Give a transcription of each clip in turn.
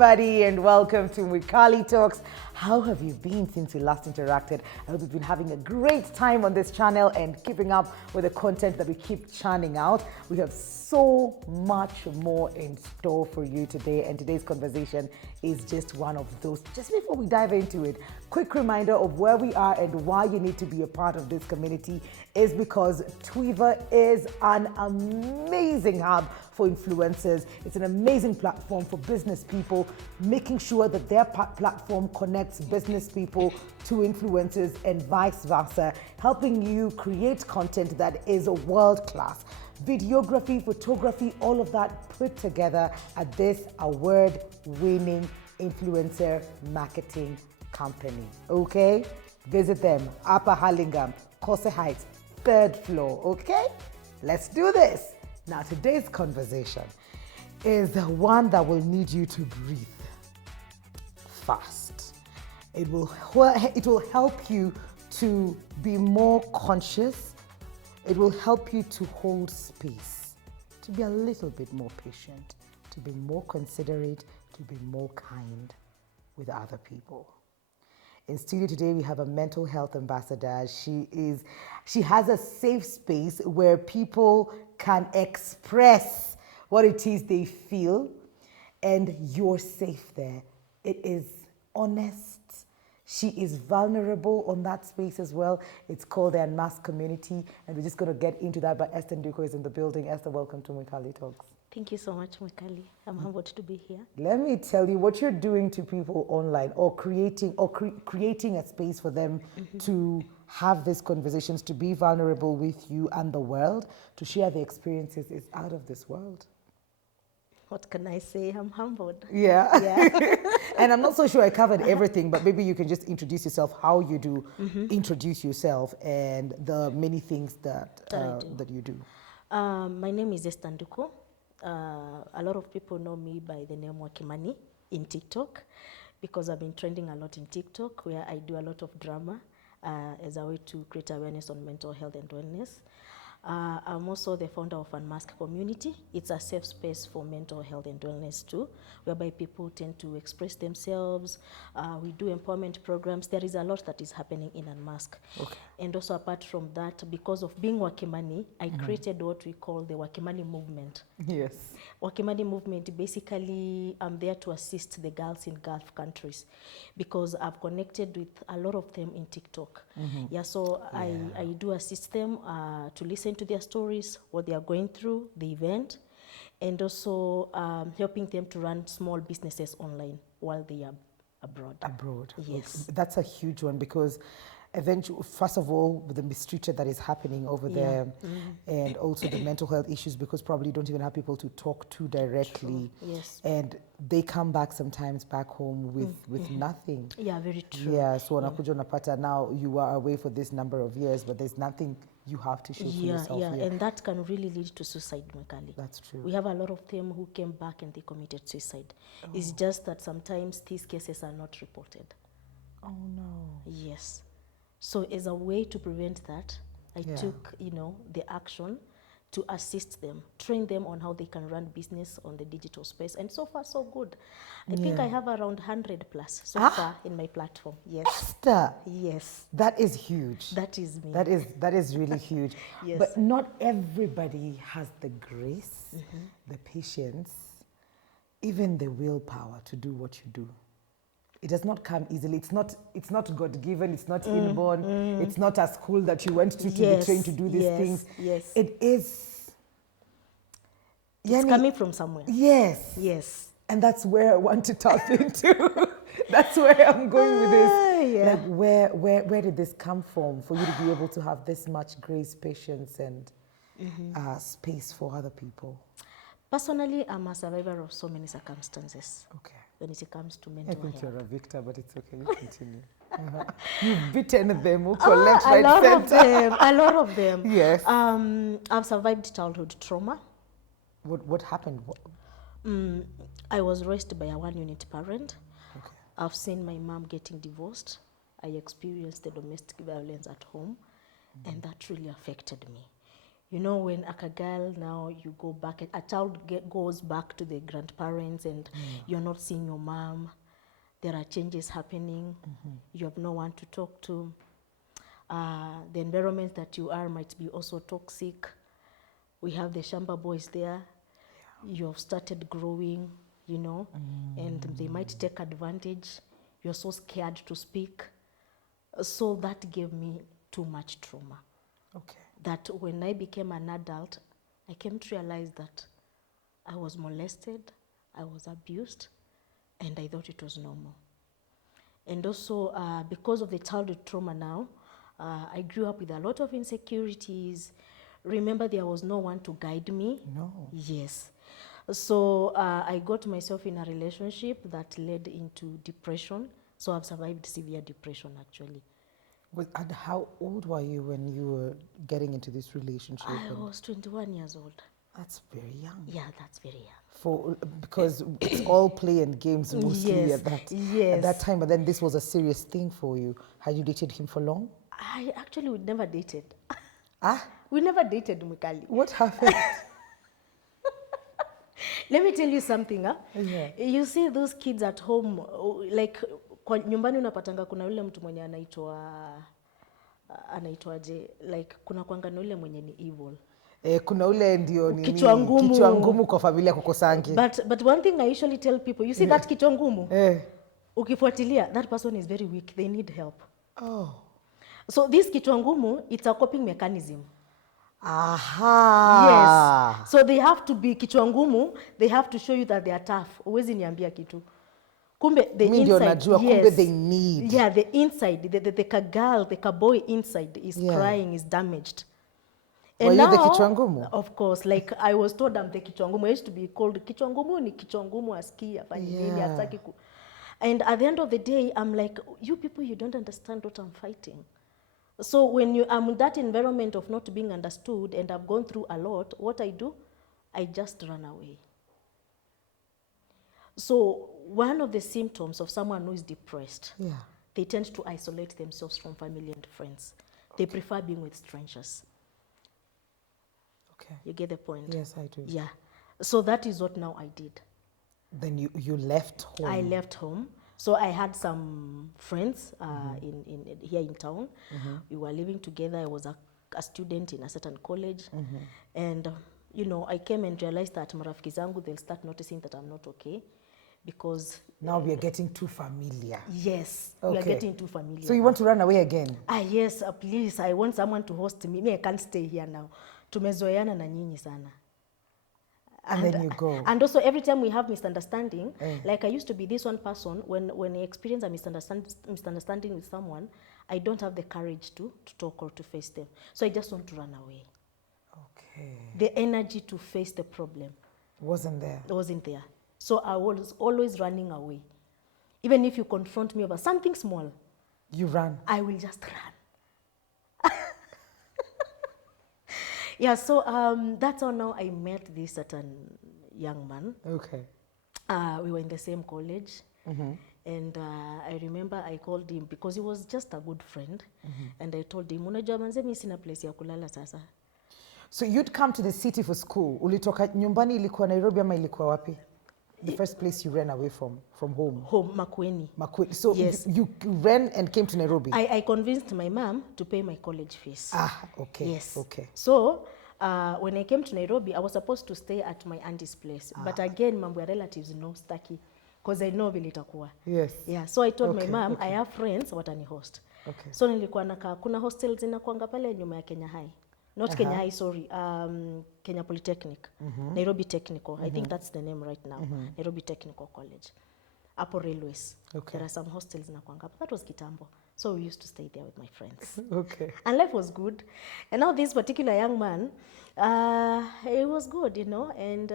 everybody, and welcome to Wikali Talks. How have you been since we last interacted? I hope you've been having a great time on this channel and keeping up with the content that we keep churning out. We have so much more in store for you today, and today's conversation is just one of those. Just before we dive into it, quick reminder of where we are and why you need to be a part of this community is because Twiva is an amazing hub for influencers. It's an amazing platform for business people, making sure that their platform connects business people to influencers and vice versa, helping you create content that is world-class. Videography, photography, all of that put together at this award-winning influencer marketing company. Okay? Visit them, Upper Hurlingham, Kose Heights, 3rd floor. Okay? Let's do this. Now, today's conversation is one that will need you to breathe fast. It will help you to be more conscious. It will help you to hold space, to be a little bit more patient, to be more considerate, to be more kind with other people. In studio today, we have a mental health ambassador. She has a safe space where people can express what it is they feel, and you're safe there. It is honest. She is vulnerable on that space as well. It's called the Unmask community, and we're just going to get into that. But Esther Nduku is in the building. Esther, welcome to Wikali Talks. Thank you so much, Wikali. I'm humbled to be here. Let me tell you what you're doing to people online, or creating a space for them to have these conversations, to be vulnerable with you and the world, to share their experiences, is out of this world. What can I say? I'm humbled. Yeah. And I'm not so sure I covered everything, but maybe you can just introduce yourself, how you do introduce yourself, and the many things that you do. My name is Esther Nduku. A lot of people know me by the name WAKIMANI in TikTok, because I've been trending a lot in TikTok, where I do a lot of drama as a way to create awareness on mental health and wellness. I'm also the founder of Unmask community. It's a safe space for mental health and wellness too, whereby people tend to express themselves. We do empowerment programs. There is a lot that is happening in Unmask. Okay. And also, apart from that, because of being WAKIMANI, I created what we call the WAKIMANI movement. Yes. WAKIMANI movement, basically, I'm there to assist the girls in Gulf countries, because I've connected with a lot of them in TikTok. Yeah, so I do assist them to listen to their stories, what they are going through, the event, and also helping them to run small businesses online while they are abroad. Yes. That's a huge one, because eventually, first of all, the mistreatment that is happening over there, and also the mental health issues, because probably you don't even have people to talk to directly. True. Yes. And they come back sometimes back home with nothing. Yeah, very true. Yeah, so wanakuja unapata, now you are away for this number of years, but there's nothing you have to show for yourself. Yeah, and that can really lead to suicide, Wikali. That's true. We have a lot of them who came back and they committed suicide. It's just that sometimes these cases are not reported. Oh no. Yes. So as a way to prevent that, I took, the action to assist them, train them on how they can run business on the digital space. And so far, so good. I think I have around 100 plus so far in my platform. Yes. Esther. Yes. That is huge. That is me. That is really huge. Yes. But not everybody has the grace, the patience, even the willpower to do what you do. It does not come easily. It's not God-given. It's not inborn. It's not a school that you went to be trained to do these things. Yes. It is. It's coming from somewhere. Yes. Yes. And that's where I want to tap into. That's where I'm going with this. Yeah. Like, where did this come from for you to be able to have this much grace, patience, and space for other people? Personally, I'm a survivor of so many circumstances. Okay. When it comes to mental health. I think you're a victor, but it's okay. You continue. You've beaten them who collect right center. A lot of them. Yes. I've survived childhood trauma. What happened? I was raised by a one-unit parent. Okay. I've seen my mom getting divorced. I experienced the domestic violence at home, and that really affected me. You know, when a girl now you go back, a child goes back to the grandparents and you're not seeing your mom. There are changes happening. You have no one to talk to. The environment that you are might be also toxic. We have the Shamba boys there. You have started growing, you know, and they might take advantage. You're so scared to speak. So that gave me too much trauma. Okay. That when I became an adult, I came to realize that I was molested, I was abused, and I thought it was normal. And also, because of the childhood trauma now, I grew up with a lot of insecurities. Remember, there was no one to guide me. No. Yes. So I got myself in a relationship that led into depression. So I've survived severe depression, actually. And how old were you when you were getting into this relationship? I was 21 years old. That's very young. Yeah, that's very young. Because it's all play and games mostly Yes, at that time, but then this was a serious thing for you. Had you dated him for long? I actually would never dated. Ah? We never dated, Mukali. What happened? Let me tell you something. Yeah. You see those kids at home, like kwa nyumbani unapatanga kuna yule mtu mwenye anaitwaje, like kuna kwanga na yule mwenye ni evil. Kuna ule ndio nini Kichwa ngumu kwa familia kukosangi. But one thing I usually tell people, you see that kichwa ngumu? Ukifuatilia, that person is very weak. They need help. Oh. So this kichwa ngumu, it's a coping mechanism. Aha. Yes. So they have to be kichwa ngumu, they have to show you that they are tough. Uwezi niambia kitu. Kumbe the inside, najua, yes. Kumbe they need. Yeah, the inside, the girl, the boy inside is crying, is damaged. And were now, you the kichwa ngumu? Of course, like I was told I'm the kichwa ngumu. I used to be called kichwa ngumu, ni kichwa ngumu aski afanye nini ataki ku. And at the end of the day, I'm like, you people, you don't understand what I'm fighting. So when I'm in that environment of not being understood and I've gone through a lot, what I do, I just run away. So one of the symptoms of someone who is depressed, they tend to isolate themselves from family and friends. They prefer being with strangers. Okay. You get the point? Yes, I do. Yeah. So that is what now I did. Then you left home. I left home. So I had some friends here in town. We were living together. I was a student in a certain college. And, you know, I came and realized that marafiki zangu, they'll start noticing that I'm not okay. Because... Now we are getting too familiar. Yes, okay. We are getting too familiar. So you want to run away again? Yes, please. I want someone to host me. Me, I can't stay here now. Tumezoeana na nyinyi sana. And then you go. And also every time we have misunderstanding, like I used to be this one person, when I experience a misunderstanding with someone, I don't have the courage to talk or to face them. So I just want to run away. Okay. The energy to face the problem wasn't there. Wasn't there. So I was always running away. Even if you confront me over something small, you run. I will just run. Yeah, so that's how now I met this certain young man. Okay. We were in the same college. And I remember I called him because he was just a good friend. And I told him, unajua manze mimi sina place ya kulala sasa. So you'd come to the city for school. Ulitoka nyumbani ilikuwa Nairobi ama ilikuwa wapi? The first place you ran away from home? Home, Makueni. Makueni. So yes. you ran and came to Nairobi? I convinced my mom to pay my college fees. Okay. Yes. Okay. So when I came to Nairobi, I was supposed to stay at my auntie's place. But again, mambo ya relatives no stucky. Because I know vile itakuwa. Yes. Yeah. So I told my mom, I have friends watani host. Okay. So nilikuwa nakaa, kuna hostels zinakuanga pale nyuma ya Kenya High. Not Kenya High, sorry. Kenya Polytechnic. Nairobi Technical. I think that's the name right now. Nairobi Technical College. Upper Railways. Okay. There are some hostels nakuanga. That was kitambo. So we used to stay there with my friends. Okay. And life was good. And now this particular young man, it was good, you know. And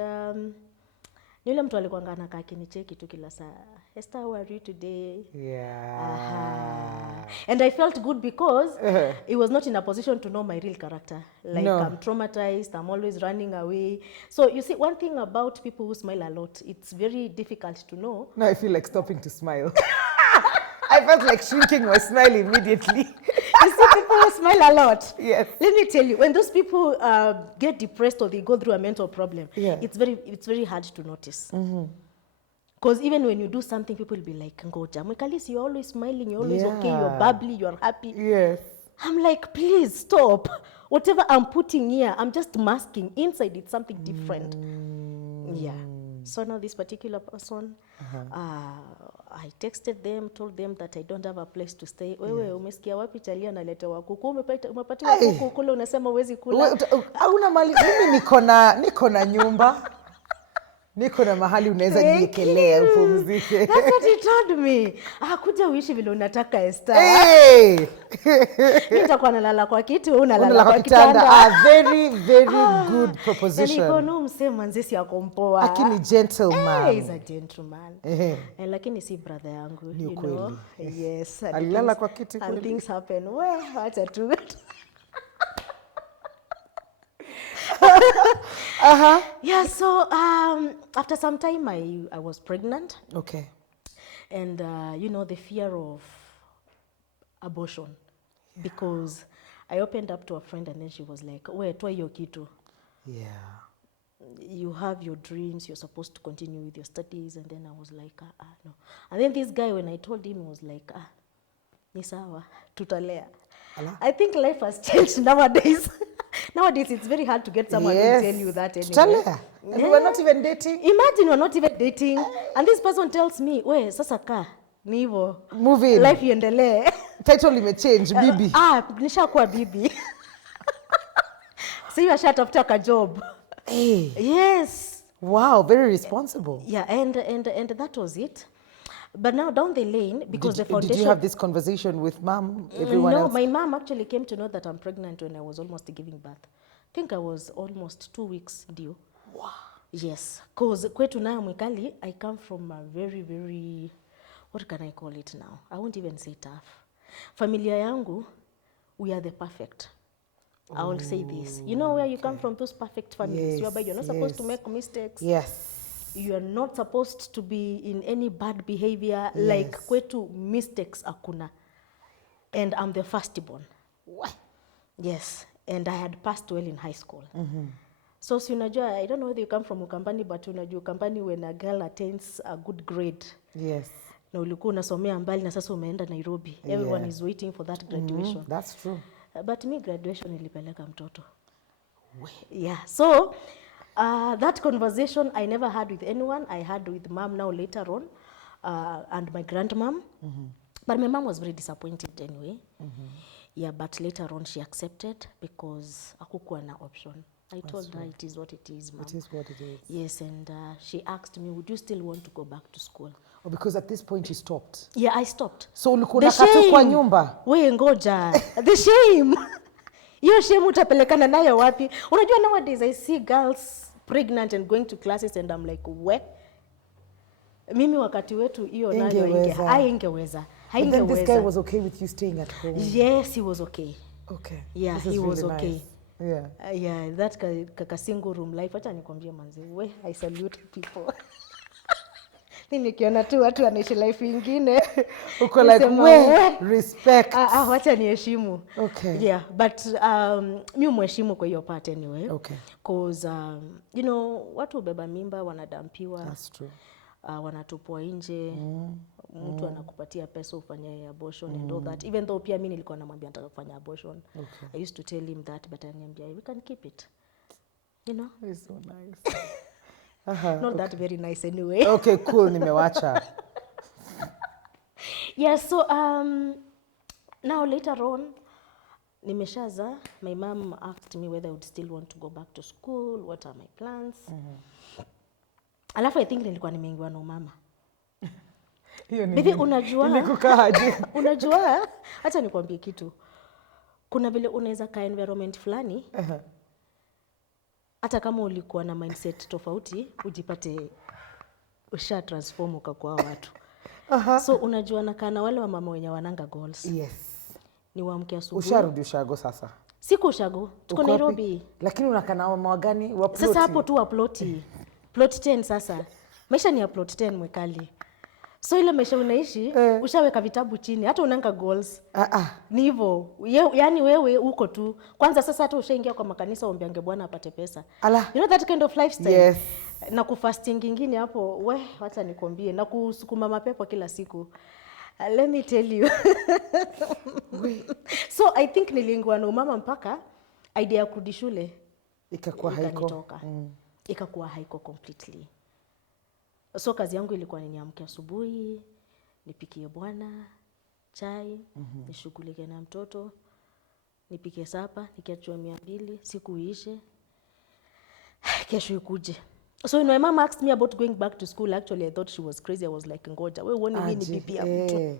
yule mtu alikuanga anakaa akinicheki tu kila saa. Esther, how are you today? Yeah. And I felt good because he was not in a position to know my real character. Like I'm traumatized, I'm always running away. So you see, one thing about people who smile a lot, it's very difficult to know. Now I feel like stopping to smile. I felt like shrinking my smile immediately. You see people smile a lot. Yes. Let me tell you, when those people get depressed or they go through a mental problem, it's very hard to notice. Because even when you do something, people will be like, Ngoja, Mwikalis, you're always smiling, you're always okay, you're bubbly, you're happy. Yes. I'm like, please stop. Whatever I'm putting here, I'm just masking. Inside, it's something different. Yeah. So now this particular person, I texted them, told them that I don't have a place to stay. Wewe umesikia wapi chalia naletewa kuku? Umepatiwa kuku kule unasema huwezi kula. Hauna mali. Mimi niko na nyumba. Niko na mahali unaweza jiekelea upumzike. That's what he told me. Kuja uishi vile unataka Esther. Hey! Nitakuwa nalala kwa kiti, wewe unalala kwa kitanda. A very good proposition. Niko no msema nzesi yako mpoa. Lakini gentleman. He's a gentleman. Lakini si brother yangu, you know. Yes. Alilala kwa kiti kweli. And things happen. Well, acha tu. Yeah, so after some time I was pregnant. Okay. And you know, the fear of abortion, because I opened up to a friend and then she was like, "Wait, toa hiyo kitu. Yeah. You have your dreams, you're supposed to continue with your studies." And then I was like, no. And then this guy, when I told him, he was like, ni sawa, tutalea. I think life has changed nowadays. Nowadays, it's very hard to get someone to tell you that anyway. And we're not even dating. Imagine we're not even dating. And this person tells me, we, sasa ka, ni hivyo. Move in. Life iendelee. Title imechange, bibi. Nishakuwa bibi. So you are shatafuta ka job. Hey. Yes. Wow, very responsible. Yeah, and that was it. But now down the lane, because the foundation... Did you have this conversation with mom, everyone else? No, my mom actually came to know that I'm pregnant when I was almost giving birth. I think I was almost 2 weeks due. Wow. Yes, because kwetu na Mwikali, I come from a very, what can I call it now? I won't even say tough. Familia yangu, we are the perfect. I will say this. You know where you come from, those perfect families. Whereby you're not supposed to make mistakes. Yes. You are not supposed to be in any bad behavior. Like kwetu, mistakes akuna. And I'm the firstborn. What? Yes. And I had passed well in high school. So unajua, I don't know whether you come from Ukambani, but unajua Ukambani, when a girl attains a good grade. Yes. Na ulikuwa unasomea mbali na sasa umeenda Nairobi. Everyone is waiting for that graduation. That's true. But me, graduation ilipeleka mtoto. Yeah. So that conversation I never had with anyone. I had with mom now later on, and my grandmom. But my mom was very disappointed anyway. Yeah, but later on she accepted because hakukuwa na option. I told her it is what it is, mom. It is what it is. Yes, and she asked me, would you still want to go back to school? Oh, because at this point you stopped. Yeah, I stopped. So ulikuwa nakatu kwa nyumba. We ngoja. The shame. Hiyo shame utapelekana nayo wapi? Unajua nowadays I see girls pregnant and going to classes and I'm like, we? Mimi wakati wetu hiyo nayo haingeweza. But then this guy was okay with you staying at home? Yes, he was okay. Okay. Yeah, he was really okay. Nice. Yeah. Yeah, that kaka single room life. Acha nikwambie manzi. We, I salute people. Nikiona tu watu wanaishi life ingine. Uko like, we, respect. Wacha niheshimu. Okay. Yeah, but mi umheshimu kwa hiyo part anyway. Okay. Because, you know, watu ubeba mimba, wanadampiwa. That's true. Wanatupwa nje. Mtu anakupatia pesa ufanye abortion and all that. Even though pia mimi nilikuwa namwambia nataka kufanya abortion. Okay. I used to tell him that, but ananiambia, we can keep it. You know? It's so nice. Not that very nice anyway. Okay, cool, nimewacha. Yeah, so now later on, nimeshaza, my mom asked me whether I would still want to go back to school, what are my plans. Alafu I think nilikuwa nimeingiwa na mama. Bibi unajua? Nimekukaje? Unajua? Acha nikwambie kitu. Kuna vile unaweza ka environment fulani. Hata kama ulikuwa na mindset tofauti, ujipate usha transform ukakuwa watu. So unajua nakaa na wale wa mama wenye wananga goals. Yes. Ni waamke asubuhi. Usharudi ushago sasa. Siku ushago. Tuko Nairobi. Lakini unakaa na mama gani? Wa ploti. Sasa hapo tu wa ploti. Plot 10 sasa. Maisha ni ya plot 10 Mwikali. So ile maisha unaishi, ushaweka vitabu chini, hata unanga goals. Ni hivyo. Yaani wewe uko tu. Kwanza sasa hata ushaingia kwa makanisa uombeange Bwana apate pesa. Ala. You know that kind of lifestyle? Yes. Na kufasting ingine hapo, wacha nikwambie, na kusukuma mapepo kila siku. Let me tell you. So I think niliingwa na mama mpaka idea ya kurudi shule ikakuwa haiko. Ikakuwa haiko completely. So kazi yangu ilikuwa ni niamke asubuhi, nipikie Bwana chai, nishughulike na mtoto, nipike sapa, nikiachua 200, siku iishe, kesho ikuje. So when my mom asked me about going back to school, actually I thought she was crazy. I was like, ngoja, wewe uone mimi ni bibi ya mtu.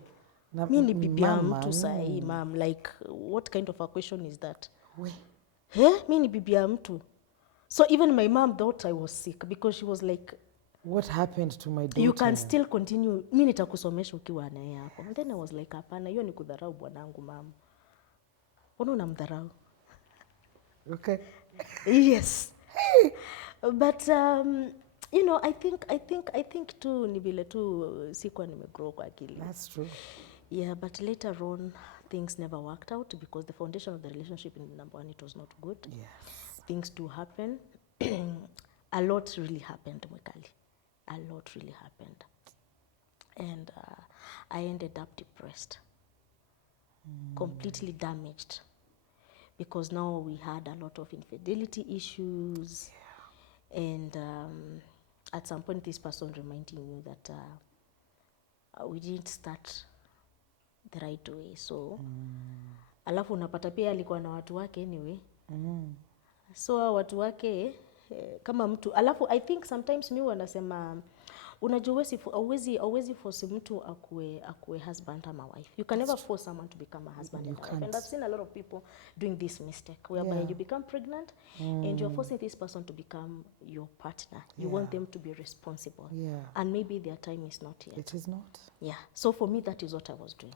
Mimi ni bibi ya mtu sahi, mom. Like, what kind of a question is that? Mimi ni bibi ya mtu. So even my mom thought I was sick because she was like, what happened to my daughter? You can still continue. Mimi nitakusomesha ukiwa naye hapo. And then I was like, hapana, hiyo ni kudharau bwanangu mama. Mbona unamdharau? Okay. Yes. But you know, I think too ni vile tu sikuwa nimegrow kwa akili. That's true. Yeah, but later on things never worked out because the foundation of the relationship in number one, it was not good. Yes. Things do happen. A lot really happened, Mwikali. A lot really happened. And I ended up depressed. Completely damaged. Because now we had a lot of infidelity issues. Yeah. And at some point this person reminding me that we didn't start the right way. So, alafu unapata pia alikuwa na watu wake anyway. So watu wake kama mtu, alafu I think sometimes mimi wanasema unajua hauwezi force mtu akue husband ama wife. You can never force someone to become a husband and wife. And I've seen a lot of people doing this mistake whereby you become pregnant and you're forcing this person to become your partner. You want them to be responsible. And maybe their time is not yet. It is not. Yeah. So for me, that is what I was doing.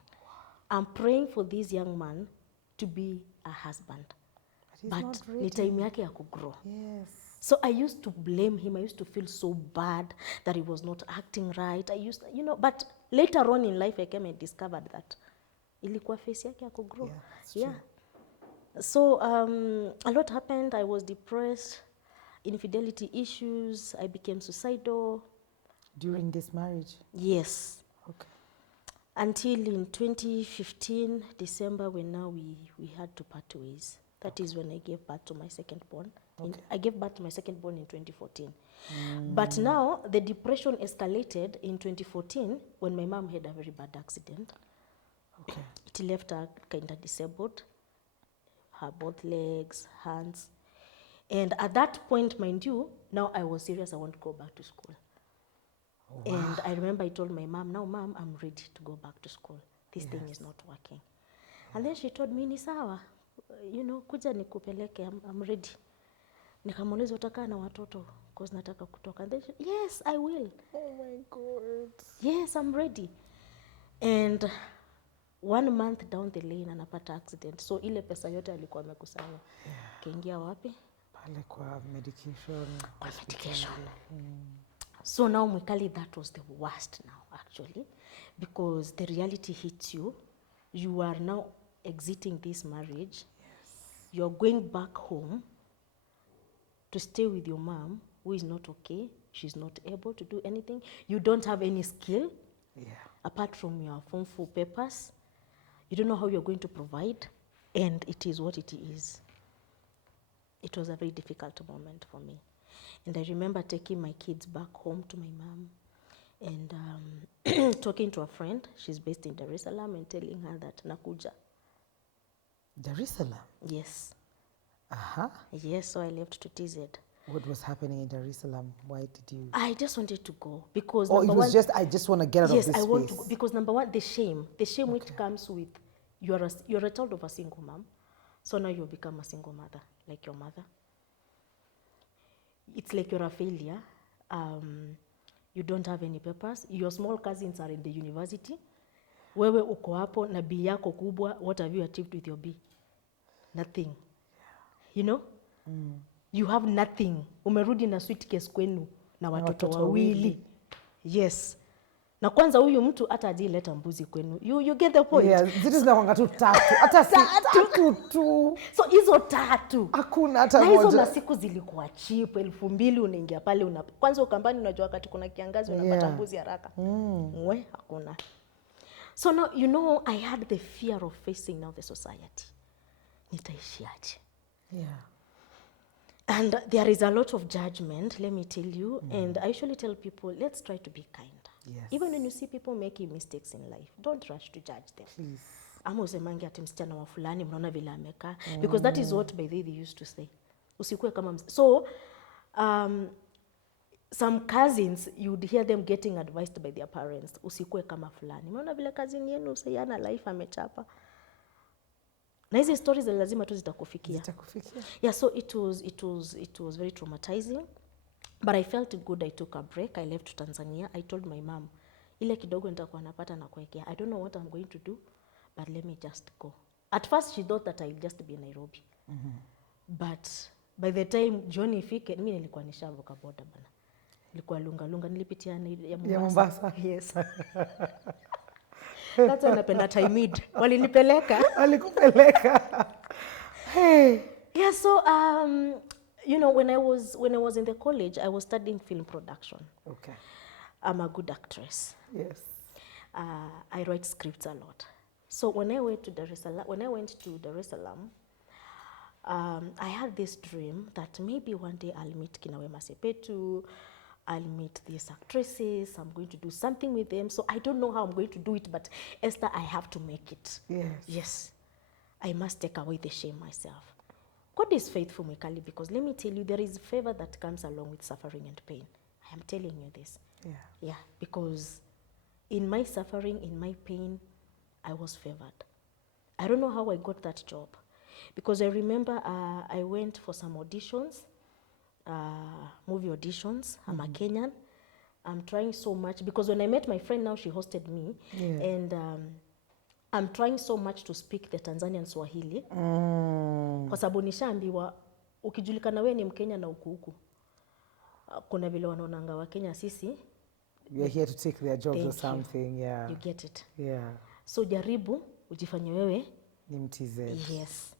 I'm praying for this young man to be a husband. But ni time yake ya kugrow. Yes. So I used to blame him. I used to feel so bad that he was not acting right. I used, you know, but later on in life I came and discovered that ilikuwa face yake ya kugrow. Yeah. So a lot happened. I was depressed, infidelity issues. I became suicidal. During this marriage? Yes. Okay. Until in 2015, December, when now we had to part ways. That is when I gave birth to my second born. I gave birth to my second born in 2014. But now the depression escalated in 2014 when my mom had a very bad accident. Okay. It left her kind of disabled, her both legs, hands. And at that point, mind you, now I was serious. I want to go back to school. Wow. And I remember I told my mom, now mom, I'm ready to go back to school. This thing is not working. And then she told me, ni sawa, you know, kuja nikupeleke, I'm ready. Nikamuuliza utakaa na watoto because nataka kutoka. And then she, yes, I will. Oh my God. Yes, I'm ready. And 1 month down the lane anapata accident. So ile pesa yote alikuwa amekusanya. Kaingia wapi? Pale kwa medication. Kwa medication. So now Mwikali, that was the worst now actually, because the reality hits you. You are now exiting this marriage. Yes. You're going back home to stay with your mom who is not okay. She's not able to do anything. You don't have any skill apart from your Form 4 papers. You don't know how you're going to provide, and it is what it is. It was a very difficult moment for me. And I remember taking my kids back home to my mom and talking to a friend. She's based in Dar es Salaam, and telling her that nakuja. Dar es Salaam? Yes. Yes, so I left to TZ. What was happening in Dar es Salaam? Why did you? I just wanted to go because it was just, I just want to get out of this space. Yes, I want to go because number one, the shame which comes with you're a child of a single mom. So now you become a single mother, like your mother. It's like you're a failure. You don't have any papers. Your small cousins are in the university. Wewe uko hapo na B yako kubwa. What have you achieved with your B? Nothing. You know? You have nothing. Umerudi na suitcase kwenu na watoto wawili. Yes. Na kwanza huyu mtu hata ajileta mbuzi kwenu. You get the point? Yeah, zitu zinakuanga tu tatu. Hata si tatu tu. So hizo tatu. Hakuna hata moja. Na hizo masiku zilikuwa cheap, 2,000 unaingia pale kwanza ukambani unajua wakati kuna kiangazi unapata mbuzi haraka. Mwe hakuna. So now you know I had the fear of facing now the society. Nitaishiaje? Yeah. And there is a lot of judgment, let me tell you, and I usually tell people, let's try to be kind. Yes. Even when you see people making mistakes in life, don't rush to judge them. Please. Ama usemangi ati msichana wa fulani mnaona vile amekaa, because that is what by they used to say. Usikue kama so some cousins, you'd hear them getting advised by their parents, usikue kama fulani. Mnaona vile cousin yenu usaiana life amechapa. Na hizi stories lazima tu zitakufikia. Zitakufikia. Yeah, so it was very traumatizing. But I felt good. I took a break. I left to Tanzania. I told my mom, ile kidogo nitakuwa napata na kuwekea. I don't know what I'm going to do, but let me just go. At first she thought that I'll just be in Nairobi. But by the time Johnny ifike, mimi nilikuwa nishavuka boda bana. Nilikuwa lunga nilipitia ya Mombasa. Yes. That's why napenda Taimid. Walinipeleka. Walikupeleka. Hey. Yeah, so you know, when I was in the college, I was studying film production. Okay. I'm a good actress. Yes. I write scripts a lot. So when I went to Dar es Salaam, I had this dream that maybe one day I'll meet Kina Wema Sepetu, I'll meet these actresses, I'm going to do something with them. So I don't know how I'm going to do it, but Esther, I have to make it. Yes. Yes. I must take away the shame myself. God is faithful, Mikali, because let me tell you, there is favor that comes along with suffering and pain. I am telling you this. Yeah. Yeah, because in my suffering, in my pain, I was favored. I don't know how I got that job. Because I remember I went for some auditions, movie auditions. I'm a Kenyan. I'm trying so much, because when I met my friend now, she hosted me. Yeah. And I'm trying so much to speak the Tanzanian Swahili. Kwa sababu nishaambiwa ukijulikana wewe ni Mkenya na huku kuna vile wanaonanga wa Kenya sisi. You're here to take their jobs or something. Yeah. You get it. Yeah. So jaribu ujifanye wewe ni MTZ. Yes.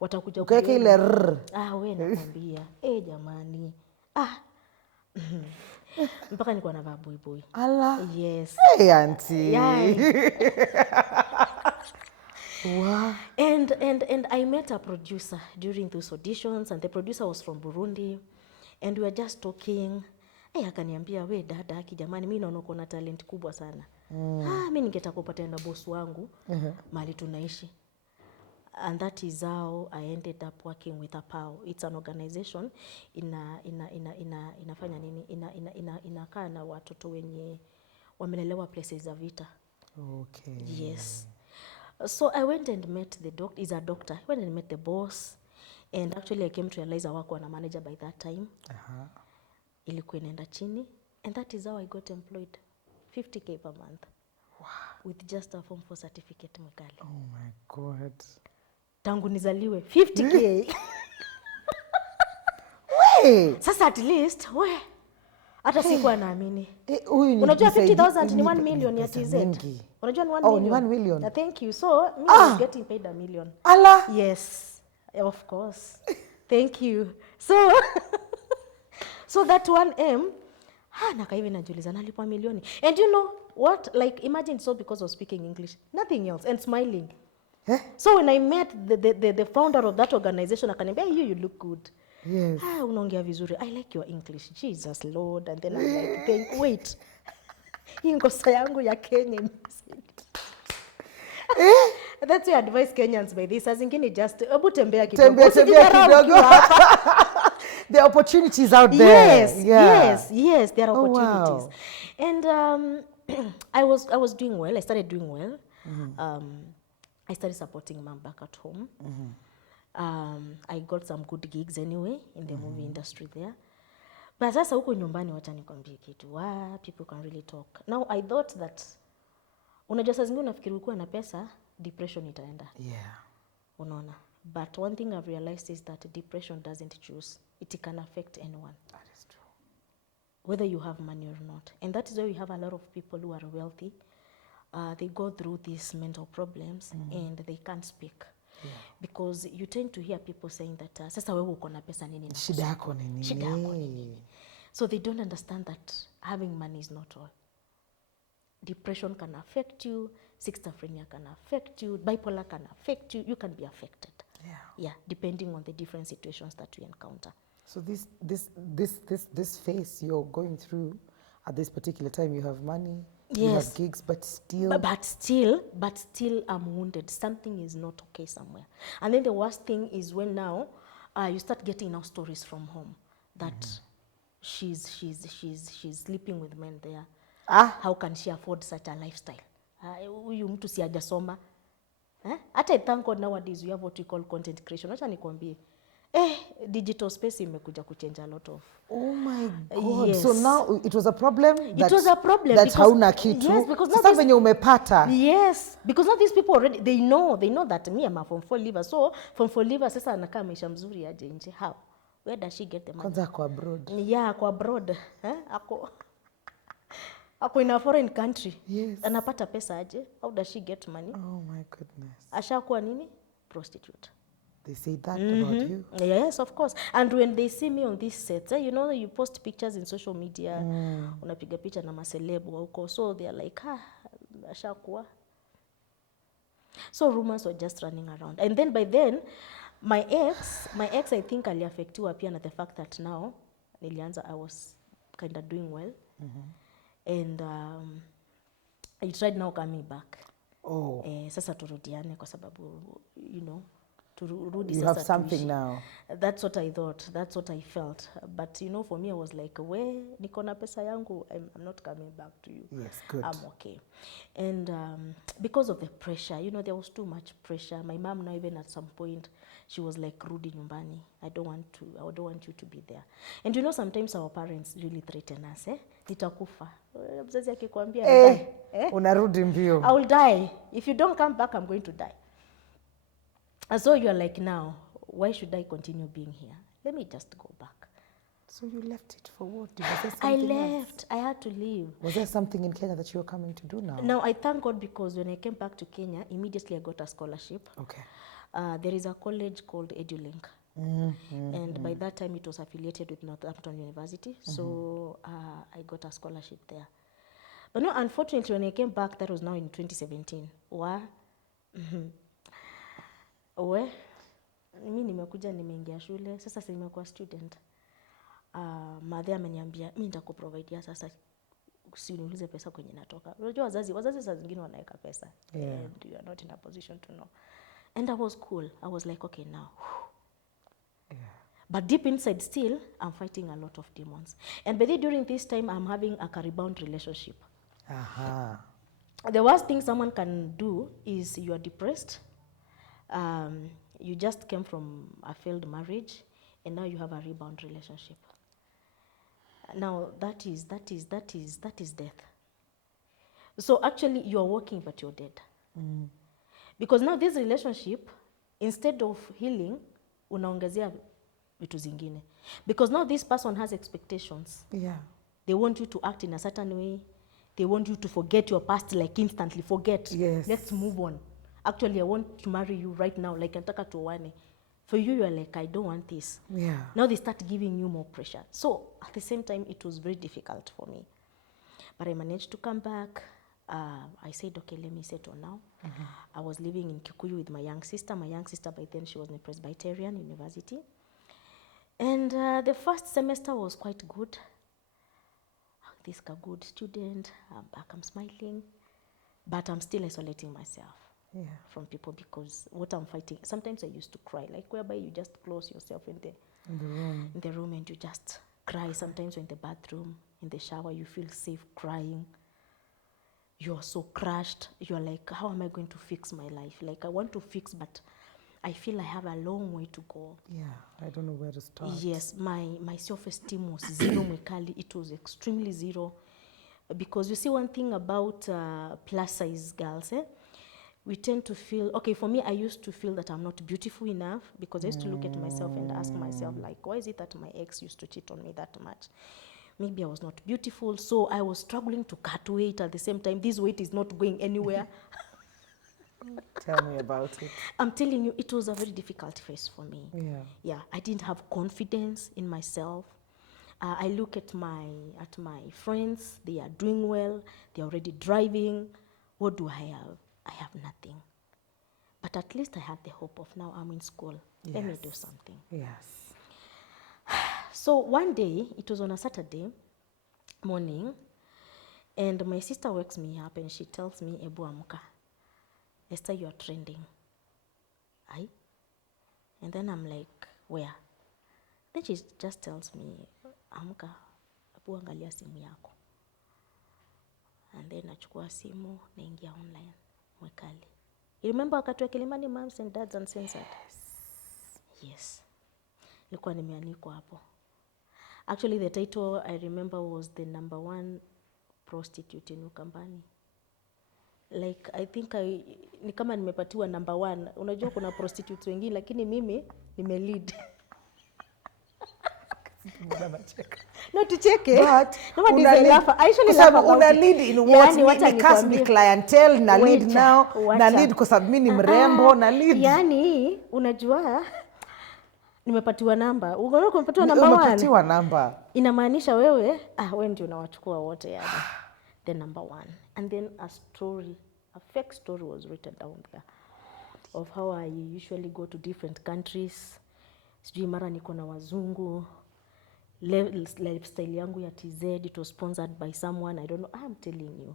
Watakuja ukaweka ile wewe nakwambia. Jamani. Mpaka nilikuwa navaa boy. Ala. Yes. Hey auntie. Yeah. Wow. And I met a producer during those auditions, and the producer was from Burundi, and we were just talking. Akaniambia, we dada kijamani, mimi naona uko na talent kubwa sana. Mimi ningetaka kupata na boss wangu mahali tunaishi. And that is how I ended up working with APAO. It's an organization inafanya nini, inakaa na watoto wenye wamelelewa places za vita. Okay. Yes. So I went and met the doctor. He's a doctor. I went and met the boss, and actually I came to realize I work on a manager by that time. Ilikuwa inaenda chini, and that is how I got employed. 50K per month. Wow. With just a Form 4 certificate, Mikali. Oh my God. Tangu nizaliwe 50K. Wait. Sasa at least hata sikuwa naamini. Unajua 50,000 ni 1 million ya TZ. Unajua ni 1 million. Oh, ni 1 million. Yeah, thank you. So me I was getting paid 1 million. Allah. Yes. Of course. Thank you. So that 1M, naka hivi najiuliza nalipwa milioni. And you know what? Like imagine, so because of speaking English, nothing else, and smiling. So when I met the founder of that organization, akaniambia, you look good. Yes. Unaongea vizuri. I like your English. Jesus Lord. And then I'm like, wait. Hii ngosa yangu ya Kenya. That's why I advise Kenyans by this. As ingine just ebu tembea kidogo. Tembea kidogo. There are opportunities out there. Yes, there are opportunities. Wow. And I was doing well. I started doing well. I started supporting mom back at home. I got some good gigs anyway in the movie industry there. But sasa huko nyumbani wacha nikwambie kitu. People can really talk. Now I thought that unajua saa zingine unafikiri ukiwa na pesa depression itaenda. Yeah. Unaona. But one thing I've realized is that depression doesn't choose. It can affect anyone. That is true. whether you have money or not. And that is why we have a lot of people who are wealthy. They go through these mental problems and they can't speak. Yeah. Because you tend to hear people saying that, sasa wewe uko na pesa nini na Shida yako ni nini? Shida yako ni nini? So they don't understand that having money is not all. Depression can affect you, schizophrenia can affect you, bipolar can affect you, you can be affected. Yeah, depending on the different situations that we encounter. So this phase you're going through at this particular time, you have money, yes, you have gigs, but still... But still I'm wounded. Something is not okay somewhere. And then the worst thing is when now you start getting now stories from home that she's sleeping with men there. How can she afford such a lifestyle? Huyu mtu si hajasoma. Hata I thank God nowadays we have what we call content creation. Acha nikwambie. Digital space imekuja kuchange a lot of. Oh my God. Yes. So now it was a problem that, it was a problem that hauna kitu. Yes, because sasa venye umepata. Yes, because now these people already, they know that me I'm a Form 4 leaver. So Form 4 leaver sasa anakaa maisha mzuri aje nje. How? Where does she get the money? Kwanza ako abroad. Yeah, ako abroad. Ako in a foreign country. Yes. Anapata pesa aje? How does she get money? Oh my goodness. Ashakuwa nini? Prostitute. They say that about you? Yes, of course. And when they see me on these sets, you know, you post pictures in social media, unapiga picha na maselebu huko, so they are like, ashakuwa. So rumors were just running around. And then by then, my ex I think aliaffectiwa pia na the fact that now, nilianza, I was kind of doing well. And he tried now coming back. Oh. Sasa turudiane kwa sababu, you know, you have something now. That's what I thought. That's what I felt. But you know, for me, I was like, we niko na pesa yangu. I'm not coming back to you. Yes, good. I'm okay. And because of the pressure, you know, there was too much pressure. My mom now, even at some point, she was like, rudi nyumbani. I don't want you to be there. And you know, sometimes our parents really threaten us. Nitakufa. Mzazi akikwambia unarudi mbio. I will die. If you don't come back, I'm going to die. And so you're like, now, why should I continue being here? Let me just go back. So you left it for what? Was there I something left. else? I had to leave. Was there something in Kenya that you were coming to do now? Now, I thank God because when I came back to Kenya, immediately I got a scholarship. Okay. There is a college called EduLink. And by that time, it was affiliated with Northampton University. So I got a scholarship there. But no, unfortunately, when I came back, that was now in 2017. Mimi nimekuja nimeingia shule, sasa nimekuwa student. Madhe ameniambia, mimi nitakuprovidea sasa usiniulize pesa kwenye natoka. Unajua wazazi saa zingine wanaweka pesa. And you are not in a position to know. And I was cool. I was like, okay, now. But deep inside still, I'm fighting a lot of demons. And by the during this time, I'm having a rebound relationship. The worst thing someone can do is you are depressed. You just came from a failed marriage, and now you have a rebound relationship. Now that is death. So actually, you are walking, but you're dead. Because now this relationship, instead of healing, unaongezea vitu zingine. Because now this person has expectations. They want you to act in a certain way. They want you to forget your past, like instantly forget. Let's move on. Actually, I want to marry you right now, like nataka tuoane. For you, you're like, I don't want this. Now they start giving you more pressure. So at the same time, it was very difficult for me. But I managed to come back. I said, okay, let me settle now. I was living in Kikuyu with my young sister. My young sister, by then, she was in a Presbyterian university. And the first semester was quite good. This is a good student. I'm back, I'm smiling. But I'm still isolating myself from people because what I'm fighting, sometimes I used to cry, like whereby you just close yourself in the room and you just cry. Sometimes in the bathroom, in the shower, you feel safe crying. You're so crushed. You're like, how am I going to fix my life? Like I want to fix, but I feel I have a long way to go. I don't know where to start. Yes, my self-esteem was zero mwekali. It was extremely zero. Because you see one thing about plus size girls, we tend to feel, okay, for me, I used to feel that I'm not beautiful enough because I used to look at myself and ask myself, like, why is it that my ex used to cheat on me that much? maybe I was not beautiful, so I was struggling to cut weight at the same time. This weight is not going anywhere. Tell me about it. I'm telling you, it was a very difficult phase for me. Yeah. Yeah, I didn't have confidence in myself. I look at my friends, they are doing well, they're already driving. What do I have? I have nothing. But at least I had the hope of now I'm in school. Yes. Let me do something. Yes. So one day, it was on a Saturday morning, and my sister wakes me up and she tells me, Ebu Amuka, Esther, you are trending. Aye? And then I'm like, where? Then she just tells me, Amuka, Ebu angalia simu yako. And then nachukua simu, naingia online, Mwekali. You remember wakati wa Kilimani Moms and Dads Uncensored? Yes. Nilikuwa nimeanikwa hapo. Actually, the title I remember was the #1 prostitute in Ukambani. Like, I think ni kama nimepatiwa #1. Unajua kuna prostitutes wengine, lakini mimi nimelead. No, tucheke. But nobody is a laugher. I usually laugh about una it. lead in what? Ni cast ni clientele, na lead now, na lead kwa sababu mimi ni mrembo, na lead. Yani, unajua, nimepatiwa namba. Unaona kumepatiwa #1. Umepatiwa namba. Inamaanisha wewe, wewe ndio unawachukua wote yani. The #1. And then a fake story was written down there of how I usually go to different countries. Sijui mara niko na wazungu. Lifestyle yangu ya TZ, it was sponsored by someone, I don't know, I'm telling you.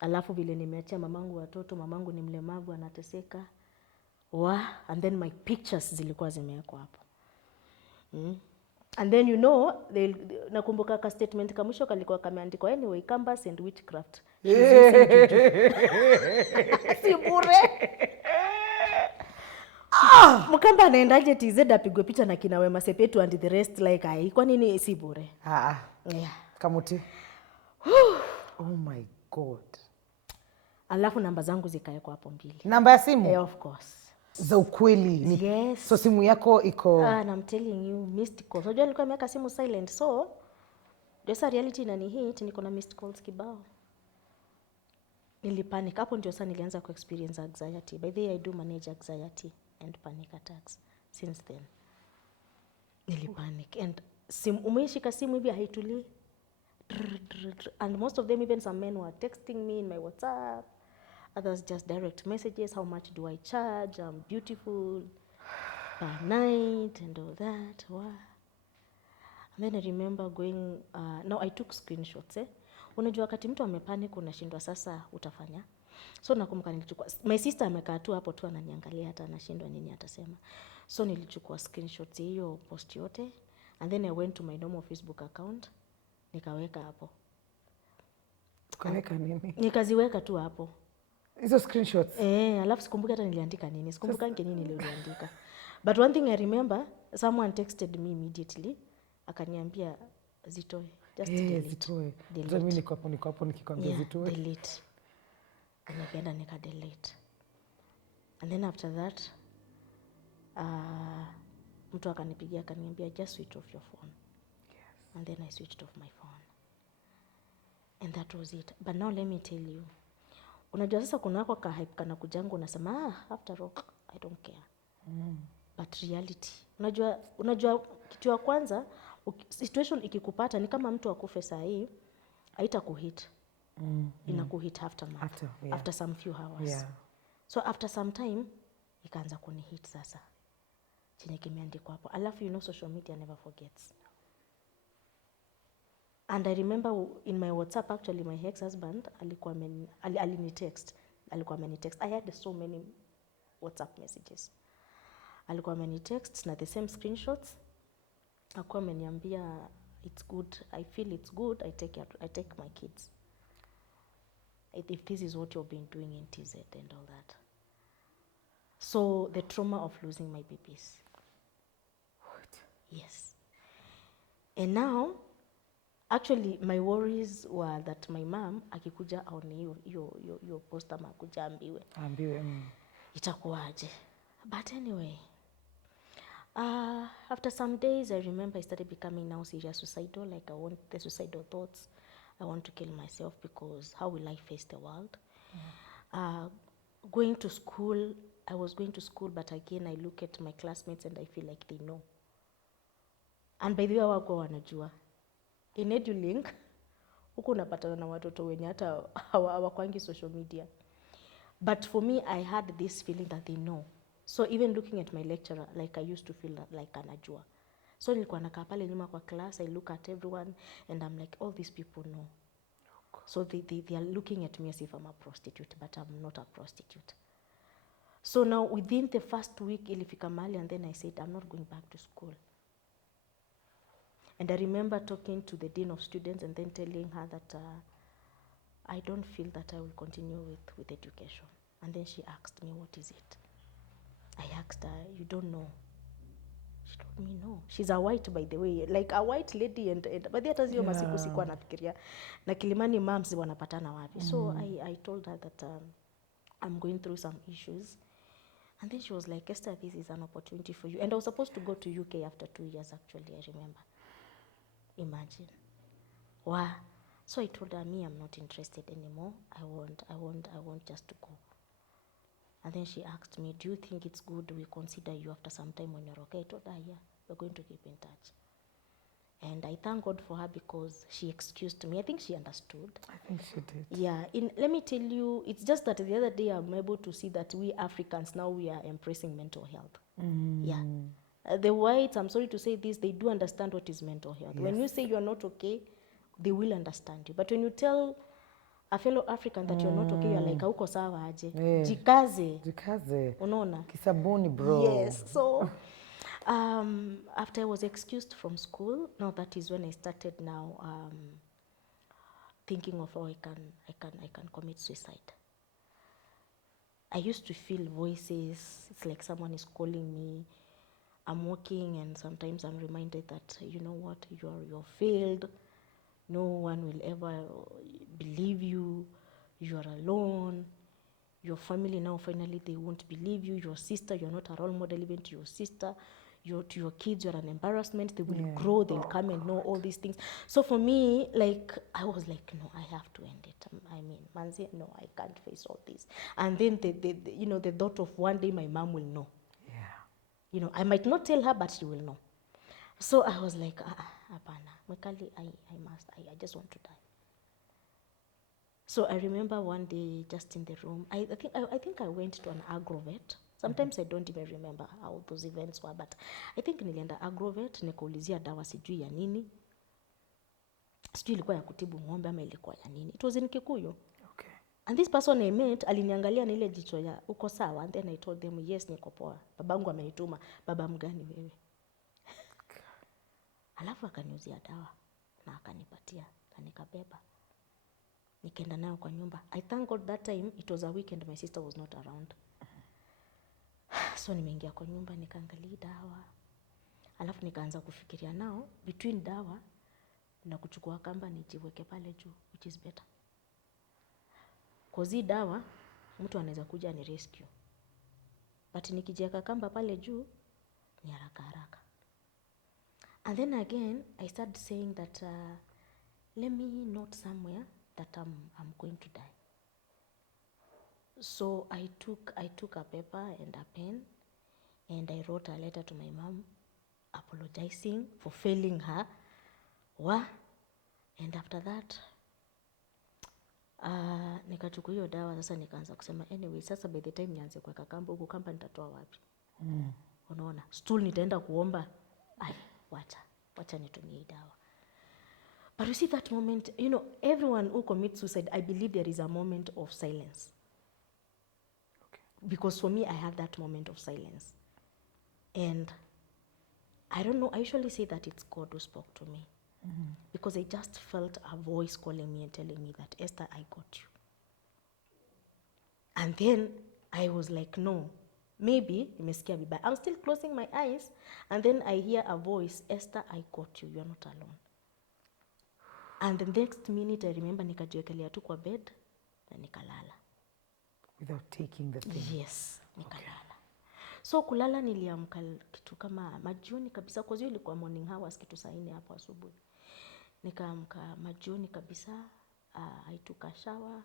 Alafu vile nimeachia mamangu watoto, mamangu ni mlemavu anateseka. And then my pictures zilikuwa zimewekwa hapo. And then nakumbuka ka statement kamwisho kalikuwa kameandikwa, anyway, canvas and witchcraft. Si bure. Mkamba anaendaje TZ apigwe picha na kina Wema Sepetu and the rest, like kwa nini si bure? Yeah. Kamuti. Oh my God. Alafu namba zangu zikaekwa hapo 2. Namba ya simu? Of course. Za ukweli. Yes. So simu yako iko... And I'm telling you, missed calls. Unajua nilikuwa nimeweka simu silent, so ndio reality inanihit, niko na missed calls kibao. Nilipanic. Hapo ndio sasa nilianza ku experience anxiety. By the way, I do manage anxiety and panic attacks since then. Nilipanic. And umeishika simu hivi haitulii. And most of them, even some men were texting me in my WhatsApp. Others just direct messages. How much do I charge? I'm beautiful per night and all that. Wow. And then I remember going, no, I took screenshots. Unajua wakati mtu amepanic unashindwa sasa utafanya. So nakumbuka nilichukua, my sister amekaa tu hapo tu ananiangalia hata anashindwa nini atasema. So nilichukua screenshots hiyo post yote, and then I went to my normal Facebook account, nikaweka hapo. Ukaweka nini? Nikaziweka tu hapo. Hizo screenshots? Alafu sikumbuki hata niliandika nini. Sikumbuka nini niliandika. But one thing I remember, someone texted me immediately, akaniambia zitoe. Just delete. Zitoe. Mimi niko hapo nikikwambia zitoe. Delete. And nikaenda nika-delete. And then after that, mtu akanipigia akaniambia just switch off your phone. Yes. And then I switched off my phone. And that was it. But now let me tell you. Unajua sasa kuna wako ka hype kana kujangu unasema after all I don't care. But reality. Unajua kitu ya kwanza situation ikikupata ni kama mtu akufe saa hii haitakuhit. Inakuhit after some few hours. Yeah. So after some time ikaanza kunihit sasa. Chenye kimeandikwa hapo. Alafu social media never forgets. And I remember in my WhatsApp, actually my ex-husband alikuwa alinitext. I had so many WhatsApp messages. Alikuwa amenitext na the same screenshots. Alikuwa ameniambia it's good, I feel it's good, I take my kids. If this is what you've been doing in TZ and all that. So the trauma of losing my babies. What? Yes. And now, actually my worries were that my mom akikuja aone hiyo post ama akuja ambiwe. Itakuwaje. But anyway, After some days, I remember I started becoming now serious suicidal. Like I want the suicidal thoughts. I want to kill myself because how will I face the world? Going to school, I was going to school, but again, I look at my classmates and I feel like they know. And by the way, wako wanajua. In EduLink, huku unapatana na watoto wenye hata hawakwangi social media. But for me, I had this feeling that they know. So even looking at my lecturer, like I used to feel like anajua. So nilikuwa nakaa pale nyuma kwa class, I look at everyone and I'm like, all these people know. So they are looking at me as if I'm a prostitute, but I'm not a prostitute. So now within the first week, ilifika mahali, and then I said, I'm not going back to school. And I remember talking to the dean of students and then telling her that I don't feel that I will continue with education. And then she asked me, what is it? I asked her, you don't know? She told me no. She's a white, by the way, like a white lady, but hata zio masiku sikuwa nafikiria na Kilimani moms wanapatana wapi. So I told her that I'm going through some issues. And then she was like, Esther, this is an opportunity for you. And I was supposed to go to UK after 2 years, actually, I remember. Imagine. Wow. So I told her, me, I'm not interested anymore. I want just to go. And then she asked me, do you think it's good we consider you after some time when you're okay? I told her, yeah, we're going to keep in touch. And I thank God for her because she excused me. I think she understood. I think she did. Yeah. Let me tell you, it's just that the other day I'm able to see that we Africans now, we are embracing mental health. Yeah. The whites, I'm sorry to say this, they do understand what is mental health. Yes. When you say you're not okay, they will understand you. But when you tell a fellow African that you're not okay, you're like, hauko sawa aje. Jikaze. Jikaze. Unaona? Kisabuni, bro. Yes. So, after I was excused from school, now that is when I started now thinking of how I can commit suicide. I used to feel voices. It's like someone is calling me. I'm walking and sometimes I'm reminded that, you know what, you're failed. No one will ever believe you. You're alone. Your family now, finally, they won't believe you. Your sister, you're not a role model even to your sister. To your kids, you're an embarrassment. They will grow, they'll come and know all these things. So for me, like, I was like, no, I have to end it. I mean, Manzi, no, I can't face all this. And then the thought of one day my mom will know. Yeah. You know, I might not tell her, but she will know. So I was like, apana, Mwekali, I just want to die. So I remember one day, just in the room, I think I went to an agrovet. Sometimes I don't even remember how those events were, but I think nilienda agrovet, nikaulizia dawa sijui ya nini. Sijui ilikuwa ya kutibu ng'ombe ama ilikuwa ya nini. It was in Kikuyu. Okay. And this person I met, aliniangalia na ile jicho ya, uko sawa? And then I told them, yes, niko poa. Babangu amenituma. Baba mgani wewe? Alafu akaniuzia dawa na akanipatia na nikabeba. Nikaenda nayo kwa nyumba. I thank God that time it was a weekend, my sister was not around. So nimeingia kwa nyumba nikaangalia dawa. Alafu nikaanza kufikiria nao between dawa na kuchukua kamba nijiweke pale juu, which is better. Kozi dawa mtu anaweza kuja ni rescue. But nikijiweka kamba pale juu ni haraka haraka. And then again I started saying that let me note somewhere that I'm going to die. So I took a paper and a pen and I wrote a letter to my mom apologizing for failing her. And after that nikachukua hiyo dawa sasa nikaanza kusema anyway sasa by the time nianze kuweka kamba huko kamba nitatoa wapi? Unaona? Stool nitaenda kuomba. Wacha nitumie dawa. But you see that moment, you know, everyone who commits suicide, I believe there is a moment of silence. Okay. Because for me, I had that moment of silence. And I don't know, I usually say that it's God who spoke to me. Because I just felt a voice calling me and telling me that, Esther, I got you. And then I was like, no, maybe, nimesikia vibaya. I'm still closing my eyes, and then I hear a voice, Esther, I got you, you're not alone. And the next minute, I remember nikajiwekelea tu kwa bed, na nikalala. Without taking the thing? Yes, nikalala. Okay. So kulala niliamka kitu kama majioni kabisa, kwa hiyo ilikuwa morning hours kitu saa 4 hapo asubuhi. Nikaamka majioni kabisa, I took a shower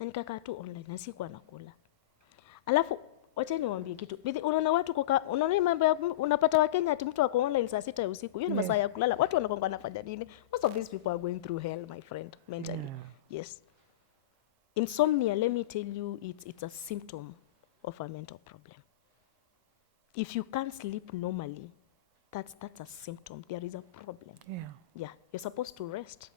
na nikakaa tu online na sikuwa nakula. Alafu wacha niwaambie kitu. Unaona watu unaona mambo ya unapata Wakenya ati mtu ako online saa 6 ya usiku. Hiyo ni masaa ya kulala. Watu wanakonga wanafanya nini? Most of these people are going through hell, my friend, mentally. Yes. Insomnia, let me tell you, it's a symptom of a mental problem. If you can't sleep normally, that's a symptom. There is a problem. Yeah. You're supposed to rest.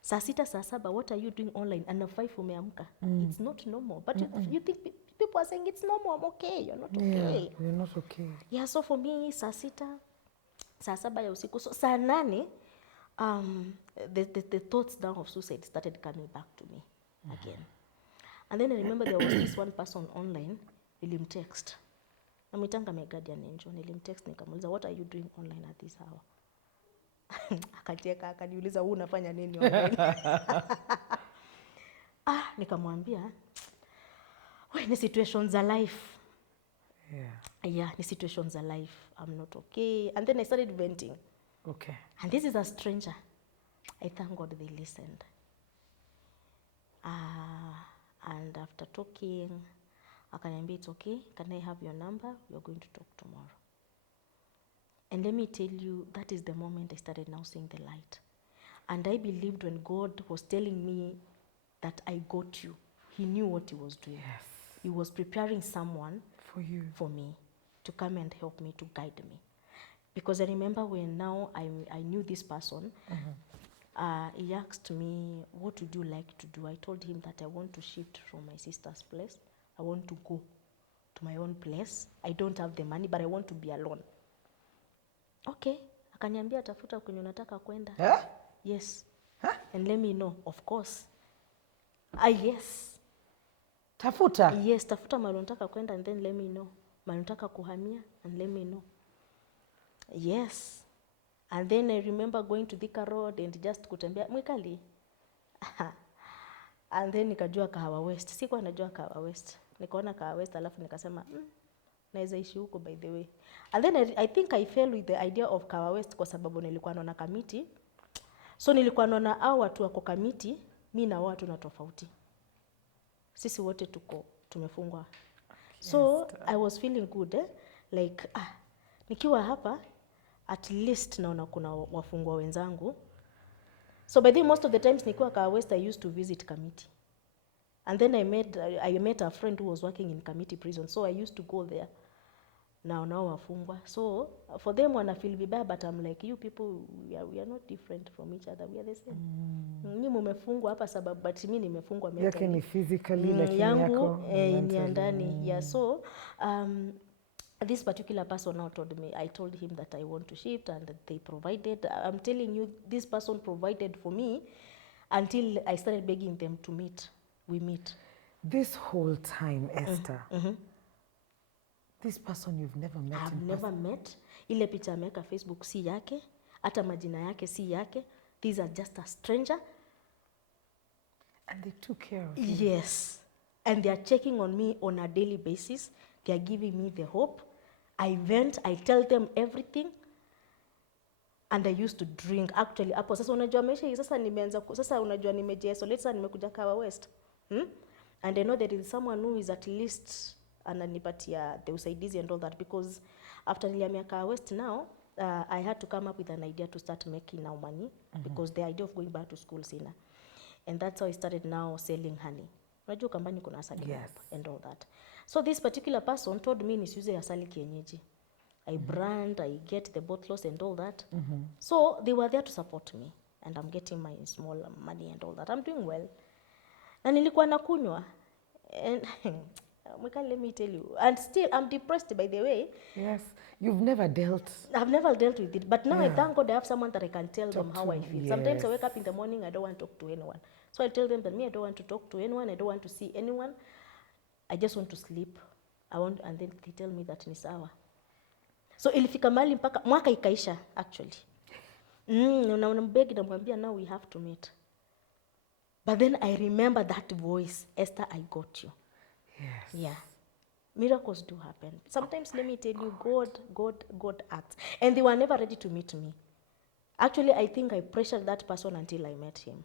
Saa 6, saa 7, what are you doing online? And at 5 umeamka. It's not normal. But you think people are saying it's normal, I'm okay. You're not okay. You're not okay. Yeah, so for me, saa 6, saa 7 ya usiku. So saa 8, the thoughts now of suicide started coming back to me again. And then I remember there was this one person online, nilimtext. Namitanga my guardian angel, nilimtext nikamuuliza, what are you doing online at this hour? Akacheka akaniuliza wewe unafanya nini online? Nikamwambia ni situations za life. Ni situations za life. I'm not okay. And then I started venting. Okay. And this is a stranger. I thank God they listened. And after talking, akaniambia it's okay. Can I have your number? We're going to talk tomorrow. And let me tell you, that is the moment I started now seeing the light. And I believed when God was telling me that I got you, he knew what he was doing. Yes. He was preparing someone for me, to come and help me, to guide me. Because I remember when now I knew this person, he asked me, what would you like to do? I told him that I want to shift from my sister's place. I want to go to my own place. I don't have the money, but I want to be alone. Okay. Akaniambia tafuta kwenye unataka kwenda. Yes. And let me know, of course. Yes. Tafuta? Yes, tafuta mahali unataka kwenda and then let me know. Mahali unataka kuhamia and let me know. Yes. And then I remember going to Thika Road and just kutembea Mwikali. And then nikajua Kahawa West. Sikuwa najua Kahawa West. Nikaona Kahawa West alafu nikasema naweza ishi huko by the way. And then I think I fell with the idea of Kahawa West kwa sababu nilikuwa naona kamiti. So nilikuwa naona hao watu wako kamiti, mimi na watu na tofauti. Sisi wote tumefungwa. So I was feeling good, like nikiwa hapa at least naona kuna wafungwa wenzangu. So by the most of the times nikiwa Kahawa West I used to visit Kamiti. And then I met a friend who was working in Kamiti prison, so I used to go there. Now wafungwa. So for them wana feel vibaya, but I'm like, you people, we are not different from each other, we are the same. Nyinyi mmefungwa hapa sababu, but mimi nimefungwa mentally. Yake ni physically, lakini yangu ni ndani. Yeah, so this particular person now told me, I told him that I want to shift and that they provided. I'm telling you, this person provided for me until I started begging them to meet. We meet. This whole time, Esther, this person you've never met I've never met. Ile picha ameweka Facebook si yake, hata majina yake si yake. These are just a stranger. And they took care of you. Yes. And they are checking on me on a daily basis. They are giving me the hope. I vent, I tell them everything. And I used to drink. Actually, hapo sasa unajua maisha sasa nimeanza sasa unajua nimejiisolate sasa nimekuja Kahawa West. And I know there is someone who is at least ananipatia the usaidizi and all that, because after nilihamia Kahawa West now, I had to come up with an idea to start making now money, because the idea of going back to school sina. And that's how I started now selling honey. Unajua kambani kuna asali and all that. So this particular person told me nisiuze asali kienyeji. I brand, I get the bottles and all that. So they were there to support me, and I'm getting my small money and all that. I'm doing well. Na nilikuwa nakunywa, and let me tell you, and still I'm depressed, by the way. Yes, you've never dealt. I've never dealt with it, but now I thank God I have someone that I can tell them how I feel. Yes. Sometimes I wake up in the morning, I don't want to talk to anyone. So I tell them that I don't want to talk to anyone, I don't want to see anyone. I just want to sleep. And then they tell me that ni sawa. So ilifika mahali mpaka mwaka ikaisha actually. Na unambegi namwambia now we have to meet. But then I remember that voice, Esther, I got you. Yes. Yeah. Miracles do happen. Sometimes, let me tell you, God acts. And they were never ready to meet me. Actually, I think I pressured that person until I met him.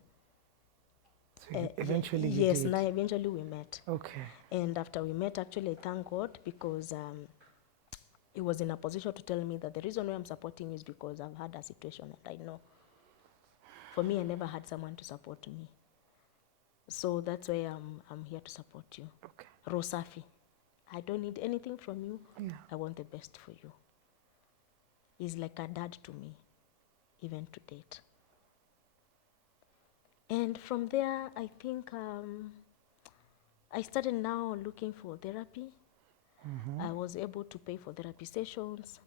So eventually you yes, did. now eventually we met. Okay. And after we met, actually, I thank God because he was in a position to tell me that the reason why I'm supporting you is because I've had a situation and I know. For me, I never had someone to support me. So that's why I'm here to support you. Okay. Rosafi, I don't need anything from you. Yeah. I want the best for you. He's like a dad to me, even to date. And from there, I think I started now looking for therapy. I was able to pay for therapy sessions.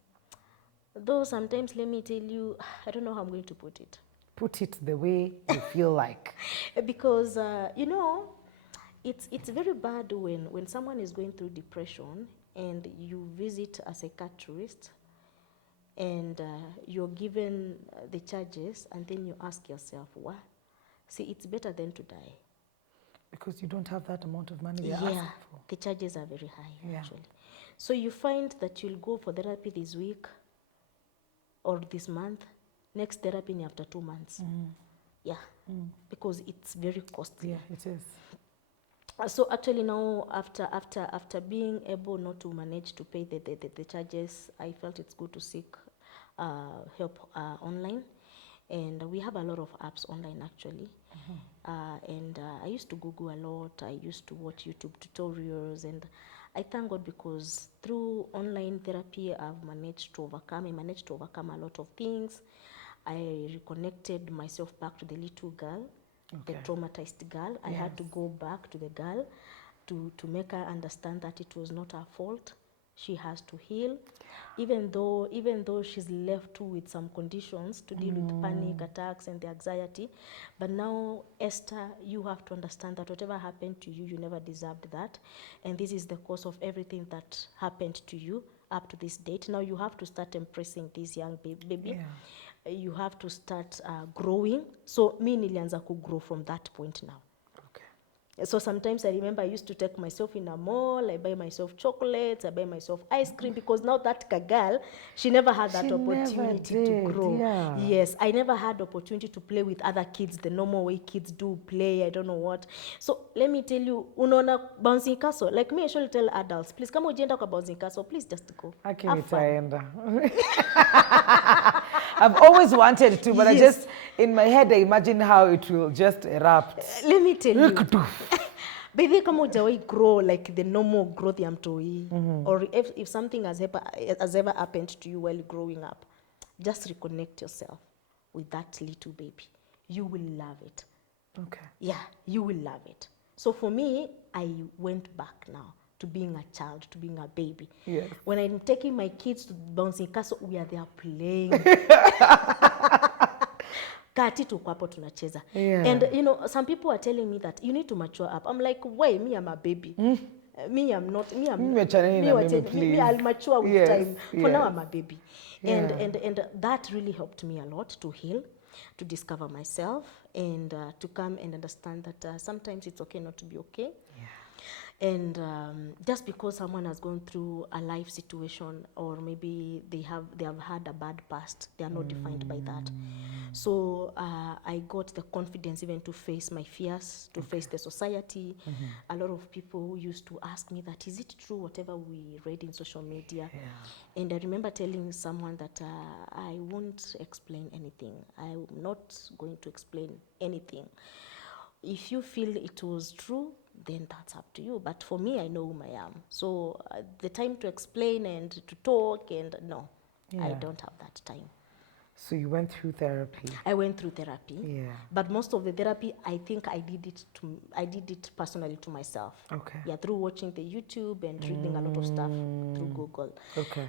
Though sometimes, let me tell you, I don't know how I'm going to put it. Put it the way you feel like. Because, you know, it's very bad when someone is going through depression and you visit a psychiatrist and you're given the charges and then you ask yourself, what? See, it's better than to die. Because you don't have that amount of money they're Yeah, asking for. the charges are very high, Yeah. actually. So you find that you'll go for therapy this week or this month, next therapy in after 2 months. Yeah, because it's very costly. Yeah, it is. So actually now, after being able not to manage to pay the charges, I felt it's good to seek help online. And we have a lot of apps online, actually. And I used to Google a lot. I used to watch YouTube tutorials. And I thank God because through online therapy, I managed to overcome a lot of things. I reconnected myself back to the little girl, the traumatized girl. I had to go back to the girl to make her understand that it was not her fault. She has to heal, even though she's left with some conditions to deal with panic attacks and the anxiety. But now, Esther, you have to understand that whatever happened to you, you never deserved that, and this is the cause of everything that happened to you up to this date. Now you have to start embracing this young baby. Yeah. You have to start growing. So me nilianza grow from that point now. So sometimes I remember I used to take myself in a mall, I buy myself chocolates, I buy myself ice cream, because now that girl, she never had that opportunity to grow. Yeah. Yes, I never had opportunity to play with other kids, the normal way kids do play, I don't know what. So let me tell you, unaona bouncing castle, like me I usually tell adults, please kama ujienda kwa bouncing castle, please just go. Haki Have fun. nitaenda. I've always wanted to, but I just, in my head, I imagine how it will just erupt. Let me tell you. Baby, kama hujawai grow like the normal growth ya mtoi, or if something has ever happened to you while growing up, just reconnect yourself with that little baby. You will love it. Okay. Yeah, you will love it. So for me, I went back now to being a child, to being a baby. Yes. When I'm taking my kids to bouncing castle, we are there playing. Kati tuko hapo tunacheza. And you know, some people are telling me that you need to mature up. I'm like, wait, me I'm a baby. Me I'm not. Me I'll mature with time. For now I'm a baby. And that really helped me a lot to heal, to discover myself, and to come and understand that sometimes it's okay not to be okay. And just because someone has gone through a life situation, or maybe they have had a bad past, they are not defined by that. So I got the confidence even to face my fears, to face the society. A lot of people used to ask me that, is it true whatever we read in social media? And I remember telling someone that I won't explain anything. I'm not going to explain anything. If you feel it was true, then that's up to you. But for me, I know whom I am. So the time to explain and to talk, and no, I don't have that time. So you went through therapy. I went through therapy. But most of the therapy, I think I did it personally to myself. Yeah, through watching the YouTube and reading a lot of stuff through Google.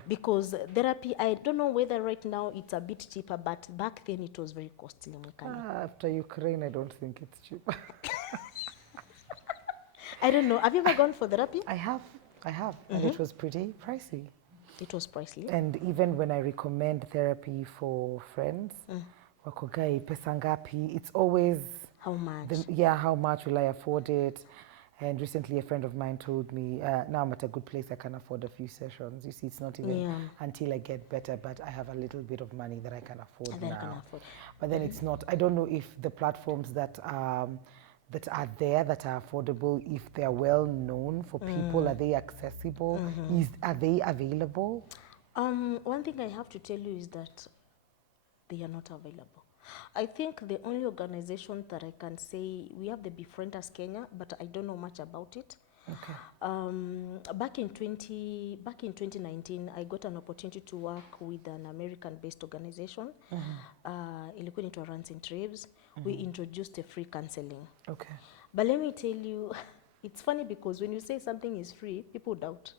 Because therapy, I don't know whether right now it's a bit cheaper, but back then it was very costly. After Ukraine, I don't think it's cheap. I don't know. Have you ever gone for therapy? I have. And it was pretty pricey. It was pricey. And even when I recommend therapy for friends, wakogai pesa ngapi, it's always how much? How much will I afford it? And recently, a friend of mine told me, now I'm at a good place, I can afford a few sessions. You see, it's not even until I get better, but I have a little bit of money that I can afford now. But then it's not, I don't know if the platforms that are there, that are affordable, if they're well known for people, are they accessible? Are they available? One thing I have to tell you is that they are not available. I think the only organization that I can say, we have the Befrienders Kenya, but I don't know much about it. Okay. Back in 2019, I got an opportunity to work with an American-based organization. Ilikuwa inaitwa Runs and Traves. We introduced a free counseling. Okay. But let me tell you, it's funny because when you say something is free, people doubt.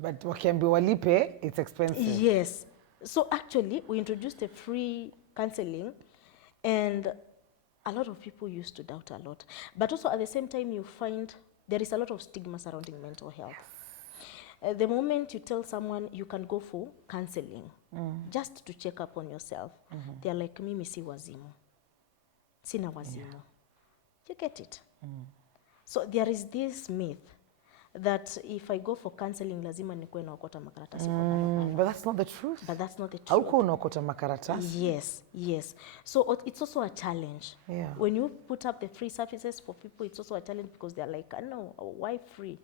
But wakiambi walipe, it's expensive. Yes. So actually, we introduced a free counseling, and a lot of people used to doubt a lot. But also at the same time, you find there is a lot of stigma surrounding mental health. The moment you tell someone you can go for counseling, just to check up on yourself, they're like, mimi si wazimu. Sina wazimu. You get it? So there is this myth that if I go for counseling, lazima nikuwe naokota makaratasi kwa barabara. But that's not the truth. But that's not the truth. Hauko unaokota makaratasi? Yes, yes. So it's also a challenge. Yeah. When you put up the free services for people, it's also a challenge because they're like, no, why free?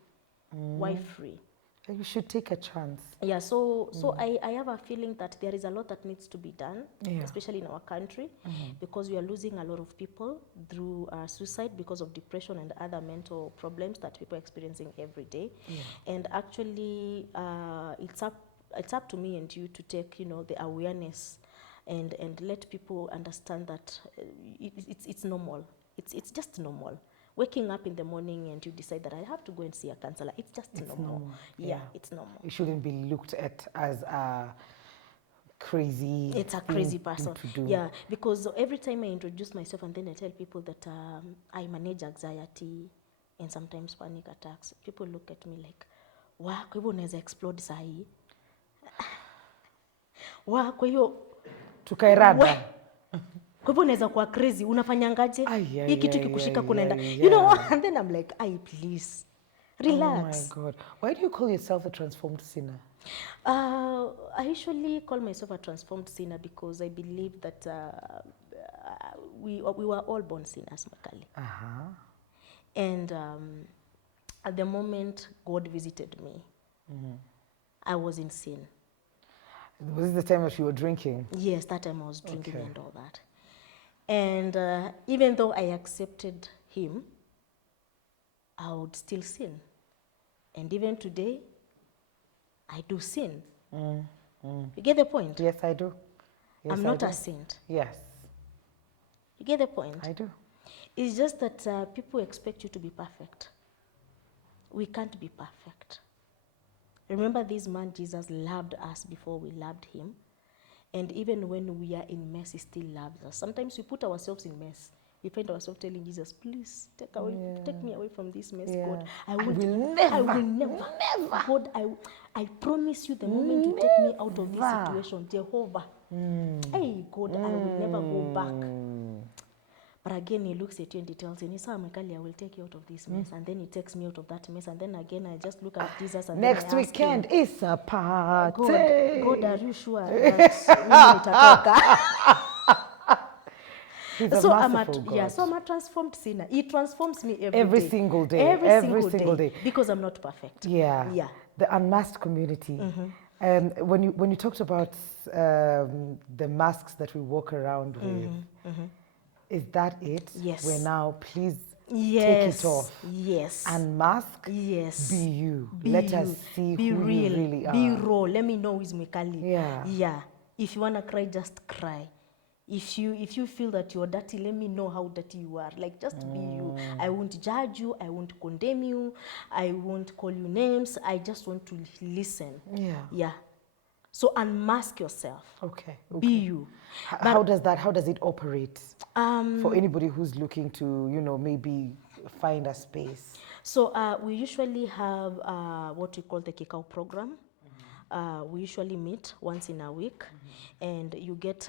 Why free? You should take a chance. Yeah, so I have a feeling that there is a lot that needs to be done, especially in our country, because we are losing a lot of people through suicide because of depression and other mental problems that people are experiencing every day. And actually, it's up to me and you to take, the awareness and let people understand that it's normal. It's just normal. Waking up in the morning and you decide that I have to go and see a counselor, it's just normal. Yeah, it's normal. It shouldn't be looked at as a crazy It's a crazy person. to do. Yeah, because every time I introduce myself and then I tell people that I manage anxiety and sometimes panic attacks, people look at me like, wow, kwa hivyo unaweza explode saa hii? Wow, kwa hiyo tukairada. Kwa hivyo unaweza kuwa crazy, unafanyangaje? Hii kitu kikushika kunaenda. You know, and then I'm like, please, relax. Oh my God. Why do you call yourself a transformed sinner? I usually call myself a transformed sinner because I believe that we were all born sinners, Makali. And at the moment God visited me, I was in sin. Was this the time that you were drinking? Yes, that time I was drinking and all that. And even though I accepted him, I would still sin. And even today, I do sin. You get the point? Yes, I do. Yes, I'm not a saint. Yes. You get the point? I do. It's just that people expect you to be perfect. We can't be perfect. Remember, this man Jesus loved us before we loved him. And even when we are in mess, he still loves us. Sometimes we put ourselves in mess. We find ourselves telling Jesus, please take me away from this mess, God. I will never. God, I promise you the moment you take me out of this situation, Jehovah, hey, God, I will never go back. But again, he looks at you and he tells you, I will take you out of this mess. And then he takes me out of that mess. And then again, I just look at Jesus and next then I ask weekend him, is a party. God, are you sure that so I'm a transformed sinner. He transforms me every day. single day. Every single day. Because I'm not perfect. Yeah. The unmasked community. When you talked about the masks that we walk around with, is that it? Yes. Where now, please take it off. Yes. Unmask. Yes. Be you. Let us see be who real. you really are. Be raw. Let me know who is Mikali. Yeah. If you wanna cry, just cry. If you feel that you're dirty, let me know how dirty you are. Like, just be you. I won't judge you. I won't condemn you. I won't call you names. I just want to listen. Yeah. So unmask yourself. Okay. Be you. How does it operate? For anybody who's looking to, maybe find a space. So we usually have what we call the Kikau program. We usually meet once in a week, and you get,